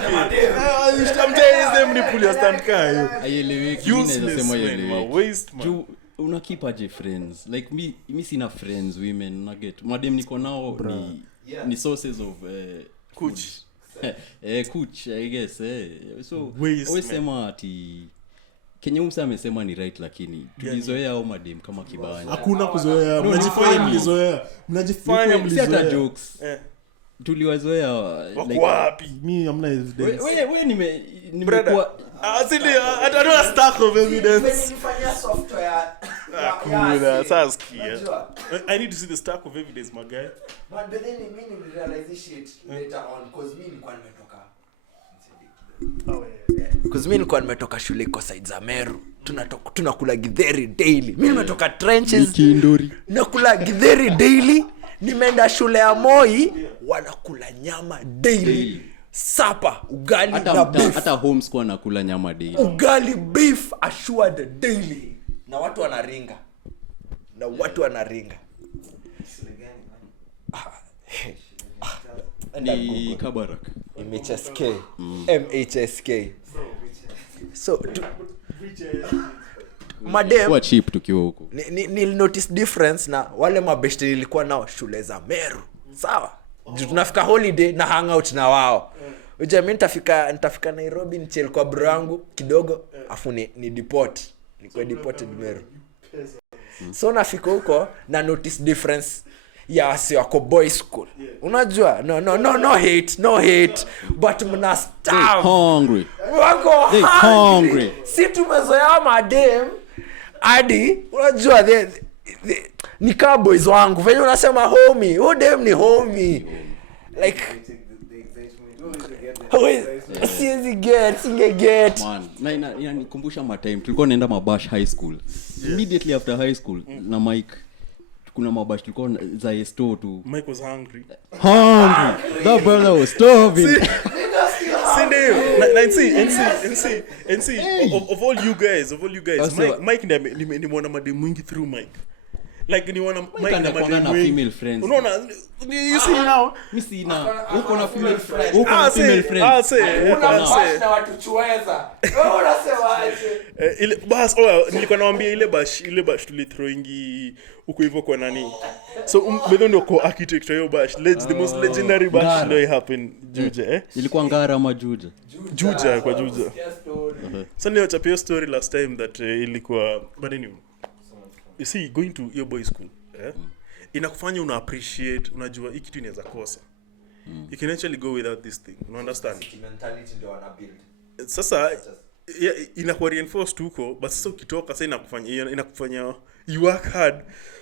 ni pull your stand kayo aieleweki mimi nasema yeye waste man una keep aje friends like me sina friends women nugget madem niko nao ni sources of kuch kuch I guess so always sema ati Kenya umsa amesema ni right lakini tulizoea au madem kama kibanja. Hakuna kuzoea. Mnajifanya mlizoea jokes. Tuliwazoea like wapi? Mimi hamna evidence. Wewe nimekuwa asili I don't have stack of evidence. Nilifanya software. Cool. Saskia. I need to see the stack of evidence my guy. But then mimi realize shit later on cause mimi nilikuwa nimetoka because mimi nilikuwa nimetoka shule kwa side za Meru. Tunakula githeri daily. Mimi nimetoka trenches. Kindori. Nakula githeri daily. Nimeenda shule ya Moi wanakula nyama daily. Sapa ugali na beef. Hata homes kwa nakula nyama daily. Ugali beef assured daily. Na watu wanaringa. Ni Kabarak. MHSK. So madem kwa cheap tukiwa huko. Ni notice difference na wale mabeshte nilikuwa nao shule za Meru. Sawa? Tunafika holiday na hangout na wao. Uje mimi nitafika Nairobi nichel kwa bro yangu kidogo afu ni deport. Niko deported Meru. So nafika huko na notice difference ya wasi wako boy school. Unajua? No hate. But mna starve. Hungry. Wako hungry. Si tumezoea madem hadi unajua ni cowboys wangu. Venye unasema homie, who dem ni homie. Like singe get man na inanikumbusha time tulikuwa naenda mabash high school. Immediately after high school na Mike kuna mabash tulikuwa za store tu. Mike was hungry. That brother was starving. See, of all you guys, Mike ni mwana madem mwingi through Mike. Like ni wana Mike na madem na female friends. Unaona, you see now, mimi sina. Uko na female friends. Uko na female friends. na watu chueza. Wewe unasema aje? Ile bas nilikuwa naambia ile bash tulithrowingi uko hivyo kwa nani. So bedon ndio architecture hiyo bash. The most legendary bash that happened Juja Ilikuwa Ngara ama Juja? Juja. So ndio chapio story last time that ilikuwa but anyway. You see, going to your boy school inakufanya una appreciate, unajua hiki kitu inaweza kosa. You can actually go without this thing. You understand? Mentality ndio wana build. Sasa inakuwa reinforced huko, but sasa ukitoka sasa inakufanya you work hard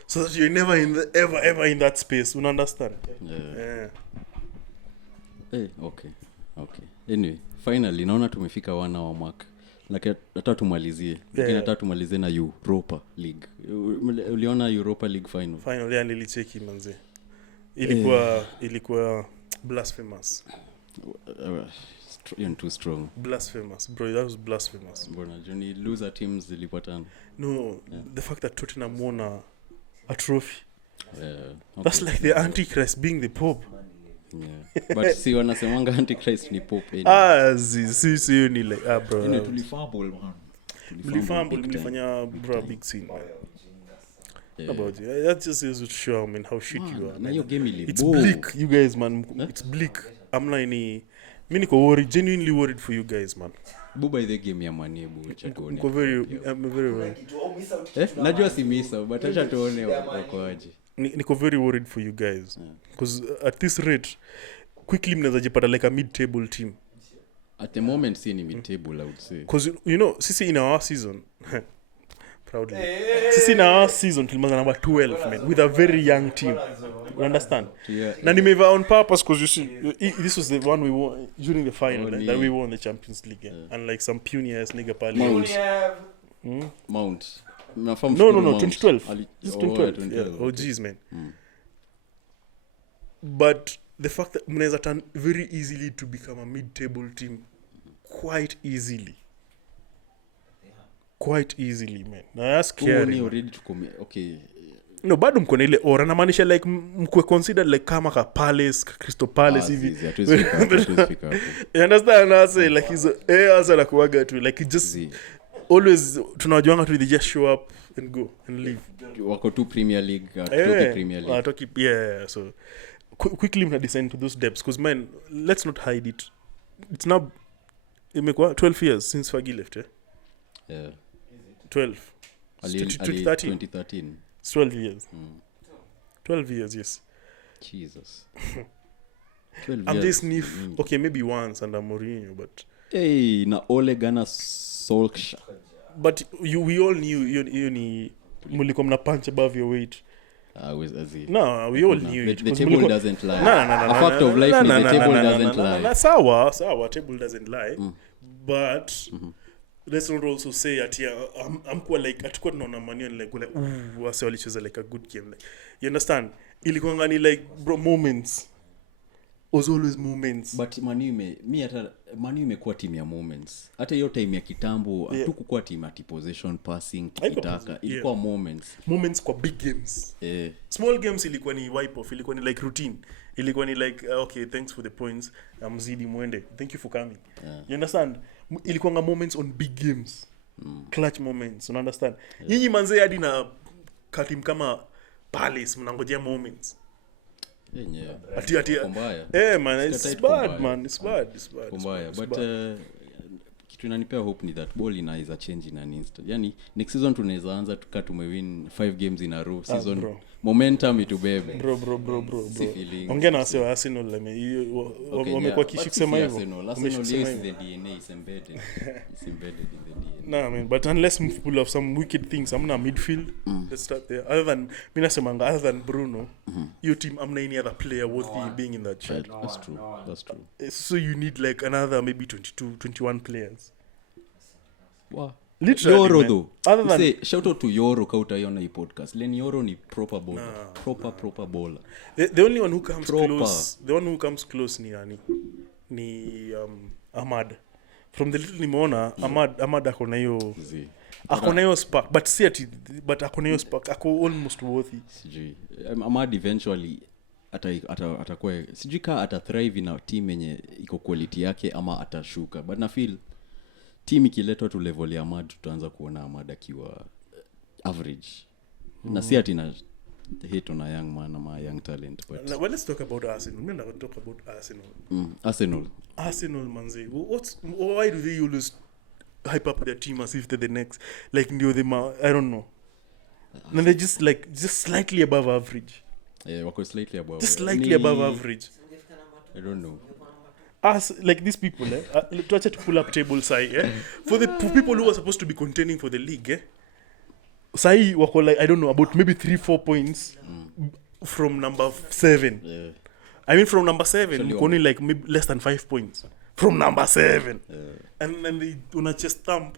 so that you're never ever in that space. You understand? Yeah. Okay. Anyway, finally naona tumefika 1 hour mark. Lakini hata tumalizie. Lakini hata tumalizie na Europa League. Uliona Europa League final? Final ya nilicheki manze. Ilikuwa blasphemous. You're too strong. Blasphemous. Bro, that was blasphemous. Mbona juni loser teams zilipatana? No, the fact that Tottenham won a trophy. Okay. That's like the Antichrist being the Pope. Yeah. But si wanasemanga Antichrist ni Pope. Si ni like bro. Ni tulifumble man. Tulifanya bro big scene. About you. That just is to show I mean how shit you are. Na hiyo game It's bleak, you guys man. It's bleak. I'm not any mimi niko worried, genuinely worried for you guys man. Buba the game ya Manebu chakoni. I'm very worried. Najua si misa but acha tuone wako aje. Niko very worried for you guys because at this rate quickly mnaweza jipata like a mid-table team. At the moment si ni mid-table I would say. Because you know sisi in our season proudly sisi in our season tulimaliza number 12 man with a very young team. You understand? Na nimeva on purpose because you see this was the one we won during the final that we won the Champions League and like some puny ass nigga pali Mount. No, 2012. It's 2012. Yeah. Oh, geez, man. But the fact that mnaweza turn very easily to become a mid-table team, quite easily, man. Na that's scary. Already to come. Okay. No, bado mko na ile aura na maanisha like mkwe considered like kama ka Palace, Crystal Palace hivi. You understand? I say like hizo asa la kuaga tu like it just always tunajuanga tu they just show up and go and leave. Wako tu Premier League, Premier League. So quickly mna descend to those depths because man, let's not hide it. It's now imekuwa 12 years since Fergie left, Yeah. 12. 2013. It's 12 years. 12 years, yes. Jesus. 12 I'm years. just sniff. Okay, maybe once under Mourinho, but hey, na Ole Gunnar Solskjaer. But we all knew you ni mulikuwa mna punch above your weight. No, we all knew it. The table doesn't lie. No. A fact of life is the table doesn't lie. Sawa, table doesn't lie. But let's not also say that I'm quite like atakuwa tunaona Man like wase walicheza like a good game. Like, you ilikuwa ngani like bro moments. Was always moments. But Manu imekuwa team ya moments. Hata hiyo time ya kitambo hatukuwa team ya possession passing kitaka. Ilikuwa moments. Moments kwa big games. Small games ilikuwa ni wipe off, ilikuwa ni like routine. Ilikuwa ni like okay, thanks for the points. Mzidi muende. Thank you for coming. You understand? Ilikuwa nga moments on big games. clutch moments, you understand? Nyinyi manze hadi na katim kama Palace mnangojea moments. Yeah. Ati. Man, it's bad, man. It's bad. But kitu inanipea hope ni that ball inaweza change in an instant. Yani next season tunaweza anza tumewin 5 games in a row season. Momentum itubebe. Bro. Ongea na wase wa Arsenal wamekuwa kishikisema hivyo. Arsenal is the DNA is embedded. It's embedded in the DNA. Nah, man, but unless we pull off some wicked things, amna midfield. Let's start there. Other than Bruno, your team amna any other player worthy being in that chat. That's true. So you need like another maybe 22, 21 players. Wow. Literally, Yoro man. though. Other than say shout out to Yoro kautaiona hii podcast. Len Yoro ni proper bowler. Proper bowler. The only one who comes close. The one who comes close ni nani? Ni Ahmad. From the little nimeona Ahmad akona hiyo akona hiyo spark but akona hiyo spark ako almost worthy. Sijui. Ahmad eventually atakuwa sijui ka ata thrive na team yenye iko quality yake ama atashuka. But na feel team ikiletwa to level ya Ahmad tutaanza kuona Ahmad akiwa average. Na si ati na hate on a young man ama a young talent, but well, let's talk about Arsenal. We're not going to talk about Arsenal. Arsenal manze. Why do they always hype up their team as if they're the next, like I don't know. And they're just slightly above average. Yeah, wako slightly above. Just slightly above average. I don't know. As like these people, try to pull up table side, for people who are supposed to be contending for the league, Sai wako like I don't know about maybe 3-4 points from number 7. Yeah. I mean from number 7, only like maybe less than 5 points from number 7. Yeah. And then they on a chest thump.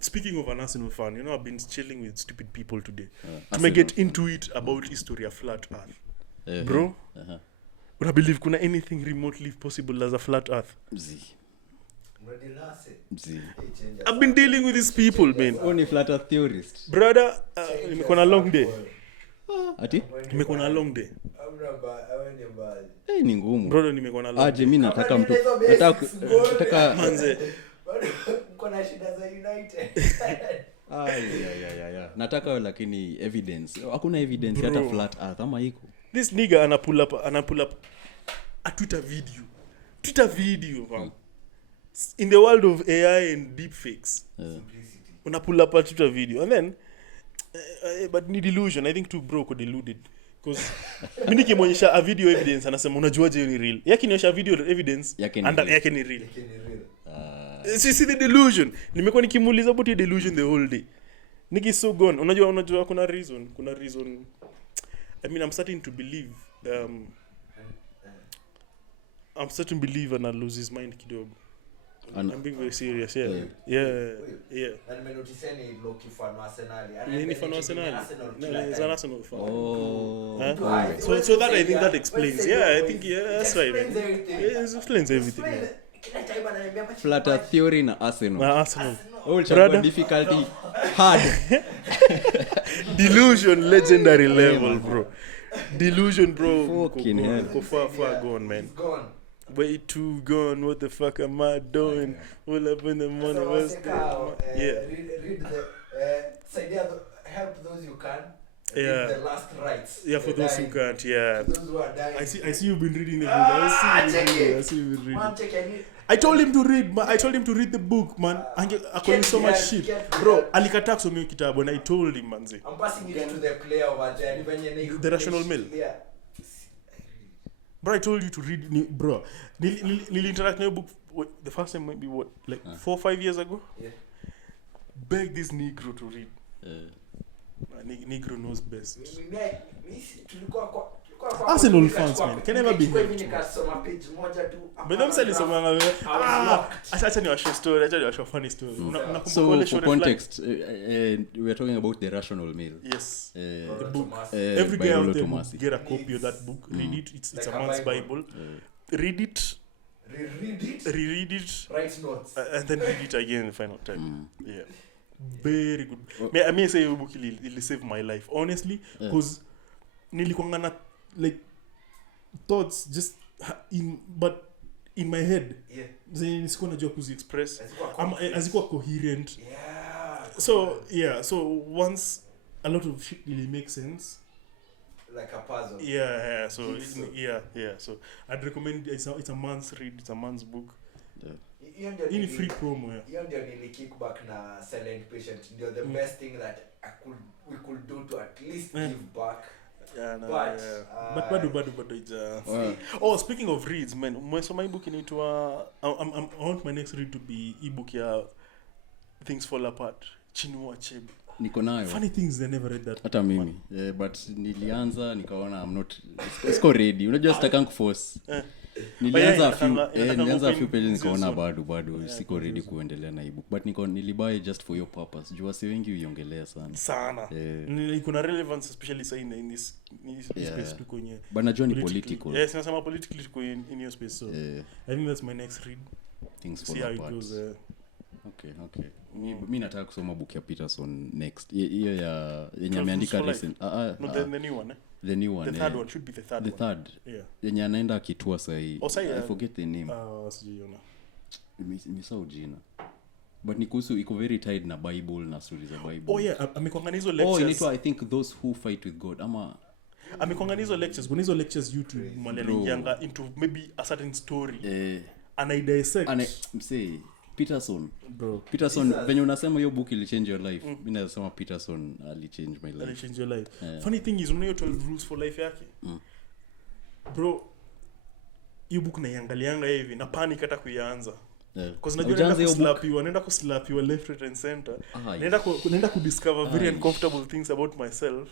Speaking of an Arsenal fan, you know I've been chilling with stupid people today. To may get into it about history of flat earth. Bro. Una believe kuna anything remotely possible as a flat earth? I've been dealing with these people, man. Only flat earth theorists. Brother, nimekuwa na long day. Ati? Nimekuwa na long day. Ni ngumu. Brother, nimekuwa na long day. Mimi nataka mtu. Nataka manze. Mko na shida za United. Yeah. Nataka lakini evidence. Hakuna evidence hata flat earth ama iko. This nigga ana pull up a Twitter video, man. In the world of AI and deepfakes. Una pull up a Twitter video and then but ni delusion. I think too broke or deluded. Because mimi nikimonyesha a video evidence anasema unajuaje ni real. Yake nionyesha video evidence and yake ni real. See the delusion. Nimekuwa nikimuuliza about the delusion the whole day. Niki so gone. Unajua kuna reason. I mean I'm starting to believe and I'll lose his mind kidogo. I'm being very serious, yeah. And me notice any Loki fan wa Arsenal. Ni fan wa Arsenal. No, he's an Arsenal fan. So that I think that explains. Yeah, I think that's right. It explains everything. Flat earth theory na Arsenal. Brother, difficulty hard. Delusion legendary level, bro. Delusion, bro. Fucking hell. Go far gone, man. It's gone. Way too gone. What the fuck am I doing? All up in the money. What's that? Read the help those you can. Yeah. The last rites. Yeah, for those who can't. Yeah. Those who are dying. I see you've been reading the book. I see you've been reading. Man, check it. I told him to read the book, man. According so much shit. Bro, alikataa kusoma hiyo kitabu and I told him, manzi. I'm passing it to the player over there. The rational mill. Yeah. Bro, I told you to read, bro. Nili interact na book the first time maybe 4 or 5 years ago. Yeah. Beg this Negro to read. Negro knows best. Arsenal fans, man, can never be helped. But them selling someone acha ni washo story, acha ni washo funny story. So for context, we are talking about the rational male. Yes. The book. Every guy out there get a copy of that book. Read it. It's a man's Bible. Read it. Reread it. Write notes. And then read it again the final time. Yeah. Very good. I may say your book will save my life, honestly, because nilikuwa na like thoughts just in, but in my head yeah najua kuzi express azikuwa coherent so once a lot of shit really makes sense like a puzzle so I'd recommend it's a man's read, it's a man's book. In free promo hiyo ndio nili kickback na silent patient ndio the best thing that we could do to at least give back. But it's speaking of reads, man, my book inaitwa I want my next read to be ebook ya Things Fall Apart, Chinua Achebe. Niko nayo. Funny things, I never read that. Hata mimi. But nilianza nikaona I'm not siko ready. Unajua sitakangu force. Nilianza a few pages nikaona bado siko ready kuendelea na ebook, but nilibuy just for your purpose. Jua si wengi uiongelea sana. Iko na relevance especially say in this space tuko kwenye. But najua ni political. Yes, nasema politically tuko in your space, so I think that's my next read. Things Fall Apart. Okay. Mimi nataka kusoma book ya Peterson next. Hiyo ya yenye ameandika recent. The new one. The new one. The third one should be the third one. The third. Yeah. Yenye anaenda akitua sahi. I forget the name. Sijiona. Nimesahau jina. But ni kuhusu iko very tied na Bible na stories za Bible. Amekwanga hizo lectures. I think those who fight with God. Amekwanga hizo lectures. Kuna hizo lectures YouTube mwalimu into maybe a certain story. Anaidissect. Msee Peterson venye unasema hiyo book ili change your life. Mimi nasema Peterson ali change my life. Ali change your life. Funny thing is unayo 12 rules for life yake. Bro, hiyo book naiangalianga hivi na panic hata kuianza. Because najua naenda kuslapiwa left right and center. Naenda kudiscover very uncomfortable things about myself.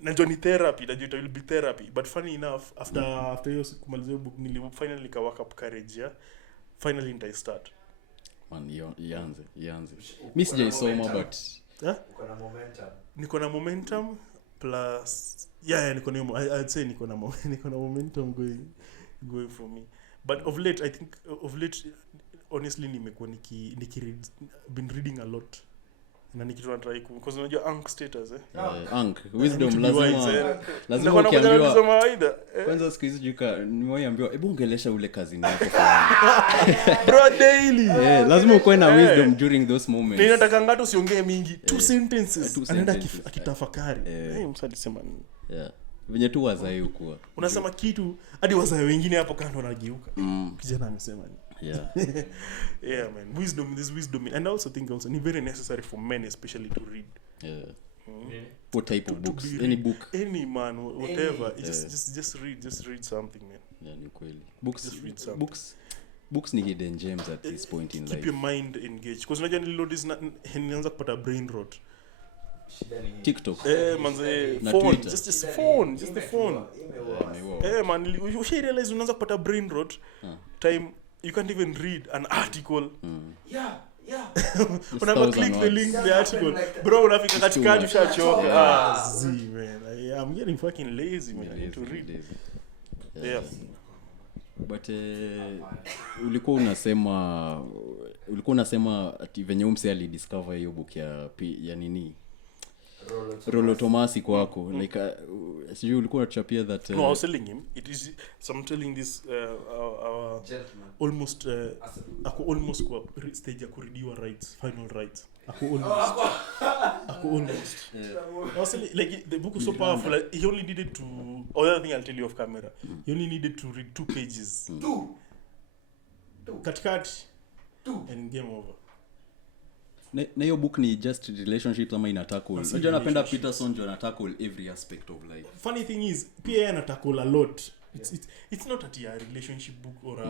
Najua ni therapy, najua it will be therapy, but funny enough after hiyo kumaliza hiyo book finally nika work up courage finally I start man ianze mimi sijaisoma but niko na momentum plus niko na I'd say niko na momentum going for me, but of late honestly nimekuwa been reading a lot na nikitaka try because unajua Ankh status wisdom lazima ukiambiwa kwanza siku hizi nimeambiwa hebu ongelesha ule kazi yako bro daily lazima ukoe na wisdom during those moments. Ninataka ngato usiongee mingi, two sentences anaenda akitafakari msalisema nini venye tu wazai ukua unasema kitu hadi wazai wengine hapo kando wanageuka kijana amesema nini. Man, wisdom and I also think ni very necessary for men especially to read. What type of books? Any book, any man, whatever. Just read something, man. Ni kweli. Books ni hidden gems at this point in life. Keep your mind engaged because unajua nianza kupata brain rot. TikTok. Manze phone, just the phone. Man, you realize unaanza kupata brain rot time you can't even read an article. Unapo click the link the article bro unafika katikati ushachoka man I'm getting fucking lazy man. I need to read. But ulikuwa unasema ati venye umse ali discover hiyo book ya nini Rollo Tomasi kwako like sijui ulikuwa unachapia that no I was telling him it is some telling this almost almost kwa stage ya kuridiwa rights final rights almost also like the book was so powerful like, he only needed to other thing I'll tell you off camera he only needed to read 2 pages katikati and game over. Na hiyo book ni just relationships ama ina tackle. Unajua napenda Peterson jo ana tackle every aspect of life. Funny thing is pia ana tackle a lot. It's not a relationship book or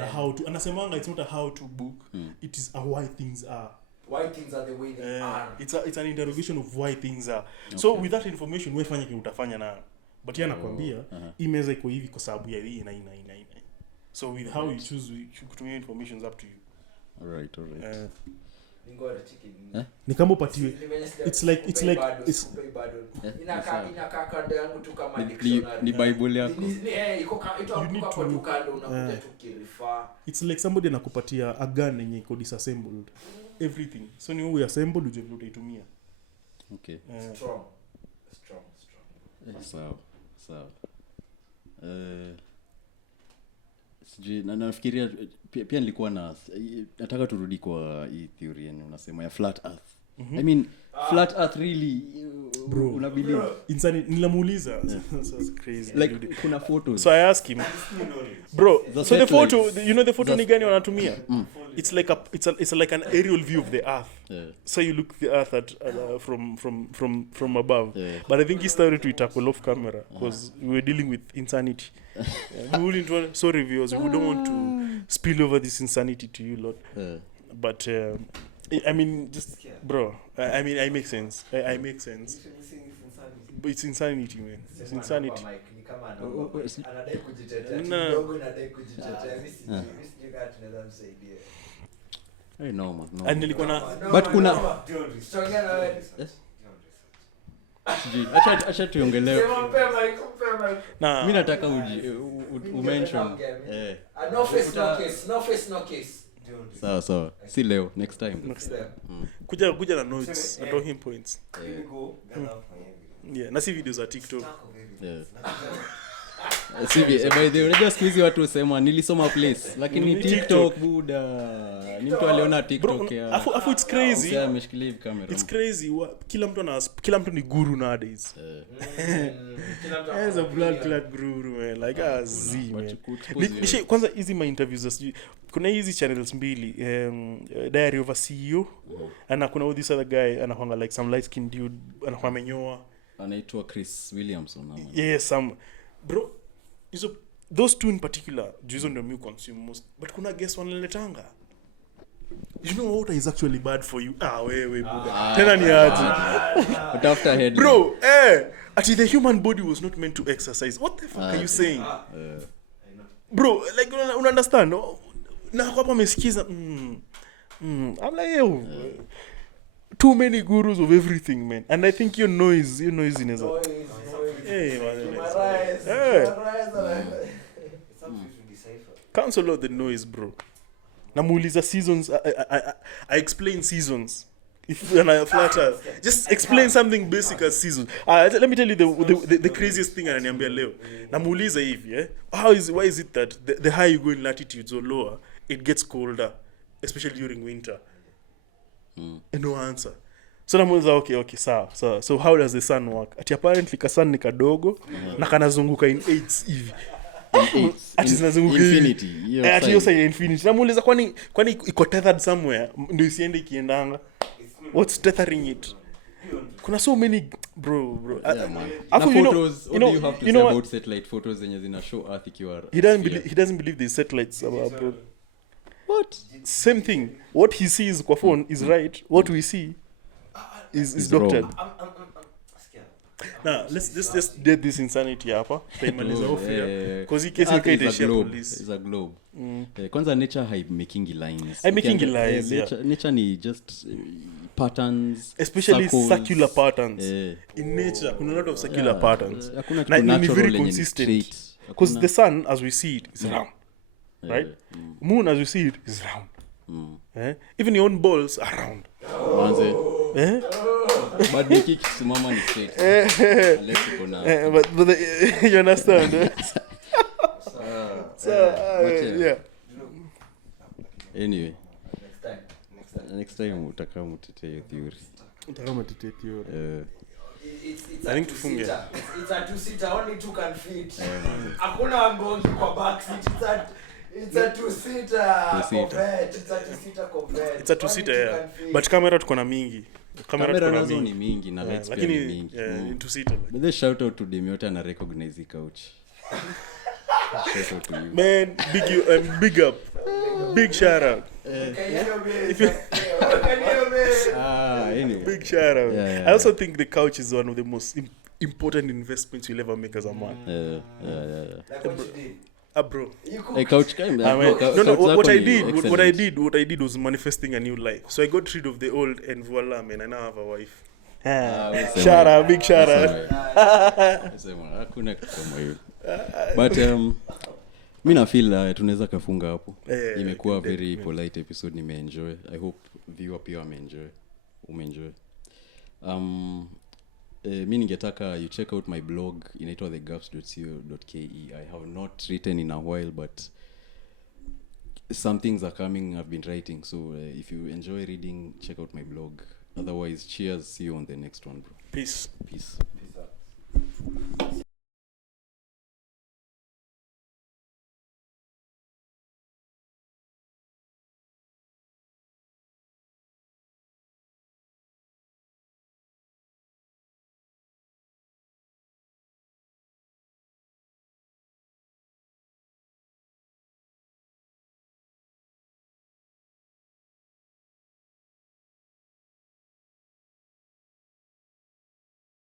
a how to. Anasemanga it's not a how to book. It is a why things are. Why things are the way they are. It's an interrogation of why things are. Okay. So with that information wewe fanya kile utafanya na. But yeye anakuambia imeza iko hivi kwa sababu ya hii na. So with how you choose kutumia information is up to you. All right. Ni kama upatiwe it's like inakaa kando yangu tu kama dictionary ni bible yako iko hapo tu kando unakuja tukirifa it's like somebody anakupatia a gun yenye iko disassembled everything so ni wewe assemble uje vile utaitumia. Okay. Strong. Sawa sijui nafikiria pia nilikuwa nataka turudi kwa hii theory yani unasema ya flat earth. I mean flat earth really bro una believe insani nilamuuliza so crazy like dude. Kuna photos so I ask him bro so the photo you know the photo ni gani wanatumia it's like it's like an aerial view of the earth so you look the earth at from above but I think he started to tackle off camera because we were dealing with insanity sorry viewers we don't want to spill over this insanity to you lot but I mean just bro I mean I make sense I make sense but it's insanity man it's insanity anadai kujitetea kidogo anadai kujitetea mimi sijui kama tunaweza msaidia no and nilikuwa na but kuna acha tuongelee na mimi nataka umention no face no case sawa si leo next time kuja na notes and talking points na si videos za TikTok by the way unajua siku hizi watu husema nilisoma place lakini TikTok buda ni mtu aliona TikTok ya afu it's crazy ameshikilia kamera it's crazy kila mtu ni guru nowadays kila mtu is a blood clot guru man like man kwanza hizi my interviews kuna hizi channels mbili Diary of a CEO na kuna this other guy anakuanga like some light skin dude anakuwa amenyoa anaitwa Chris Williamson yes bro those two in particular juizo ndio me consume most but kuna guess wanaletanga you know what is actually bad for you wewe buda tena ni aje utafuta head bro actually the human body was not meant to exercise what the fuck are you saying bro like you understand na hapa amesikiza I'm like too many gurus of everything man and I think your noise inaweza cancel out the noise bro namuuliza seasons I explain seasons if you're flatter just explain something basic as seasons let me tell you the craziest thing ananiambia leo namuuliza hivi why is it that the higher you go in latitudes or lower it gets colder especially during winter and no answer so namuuliza okay sawa so how does the sun work apparently ka sun ni kadogo na kanazunguka in 8s hivi ati zinazunguka infinity hiyo side infinity namuuliza kwani iko tethered somewhere ndio isiende kiendanga what's tethering it kuna so many bro afu you have to say about satellite photos zenye zina show earth ikiwa he doesn't believe these satellites bro what same thing what he sees kwa phone is right what we see is doctored now let's just get this insanity hapa taimaliza off here because he case ikaitishia police is a globe kwanza nature making lines nature ni just patterns especially circles, circular patterns in nature kuna lot of circular patterns na ni very consistent because the sun as we see it is round right moon as we see it is round even your own balls are round manze but the kick simama ni straight let's go now but you understand so yeah anyway next time utaka mtetee theory I think tufunge it's a two-seater only two can fit hakuna ngongi kwa back seat it's a two-seater Corvette it's a two-seater yeah but camera tuko na mingi kamera nazo ni mingi na lights pia ni mingi two-seater but the shout out to Demiota na recognize couch shout out to you man big up big shout out anyway big shout out yeah. I also think the couch is one of the most important investments you'll ever make as a man like what you did bro a couch kind what I did was manifesting a new life so I got rid of the old and voila man I now have a wife shout out big shout out hakuna kama hiyo but mimi na feel tunaweza kafunga hapo imekuwa very polite episode nimeenjoy I hope viewer pia umeenjoy mimi ningetaka you check out my blog inaitwa thegaps.co.ke I have not written in a while but some things are coming. I've been writing, so if you enjoy reading, check out my blog. Otherwise, cheers. See you on the next one, bro. Peace. Peace.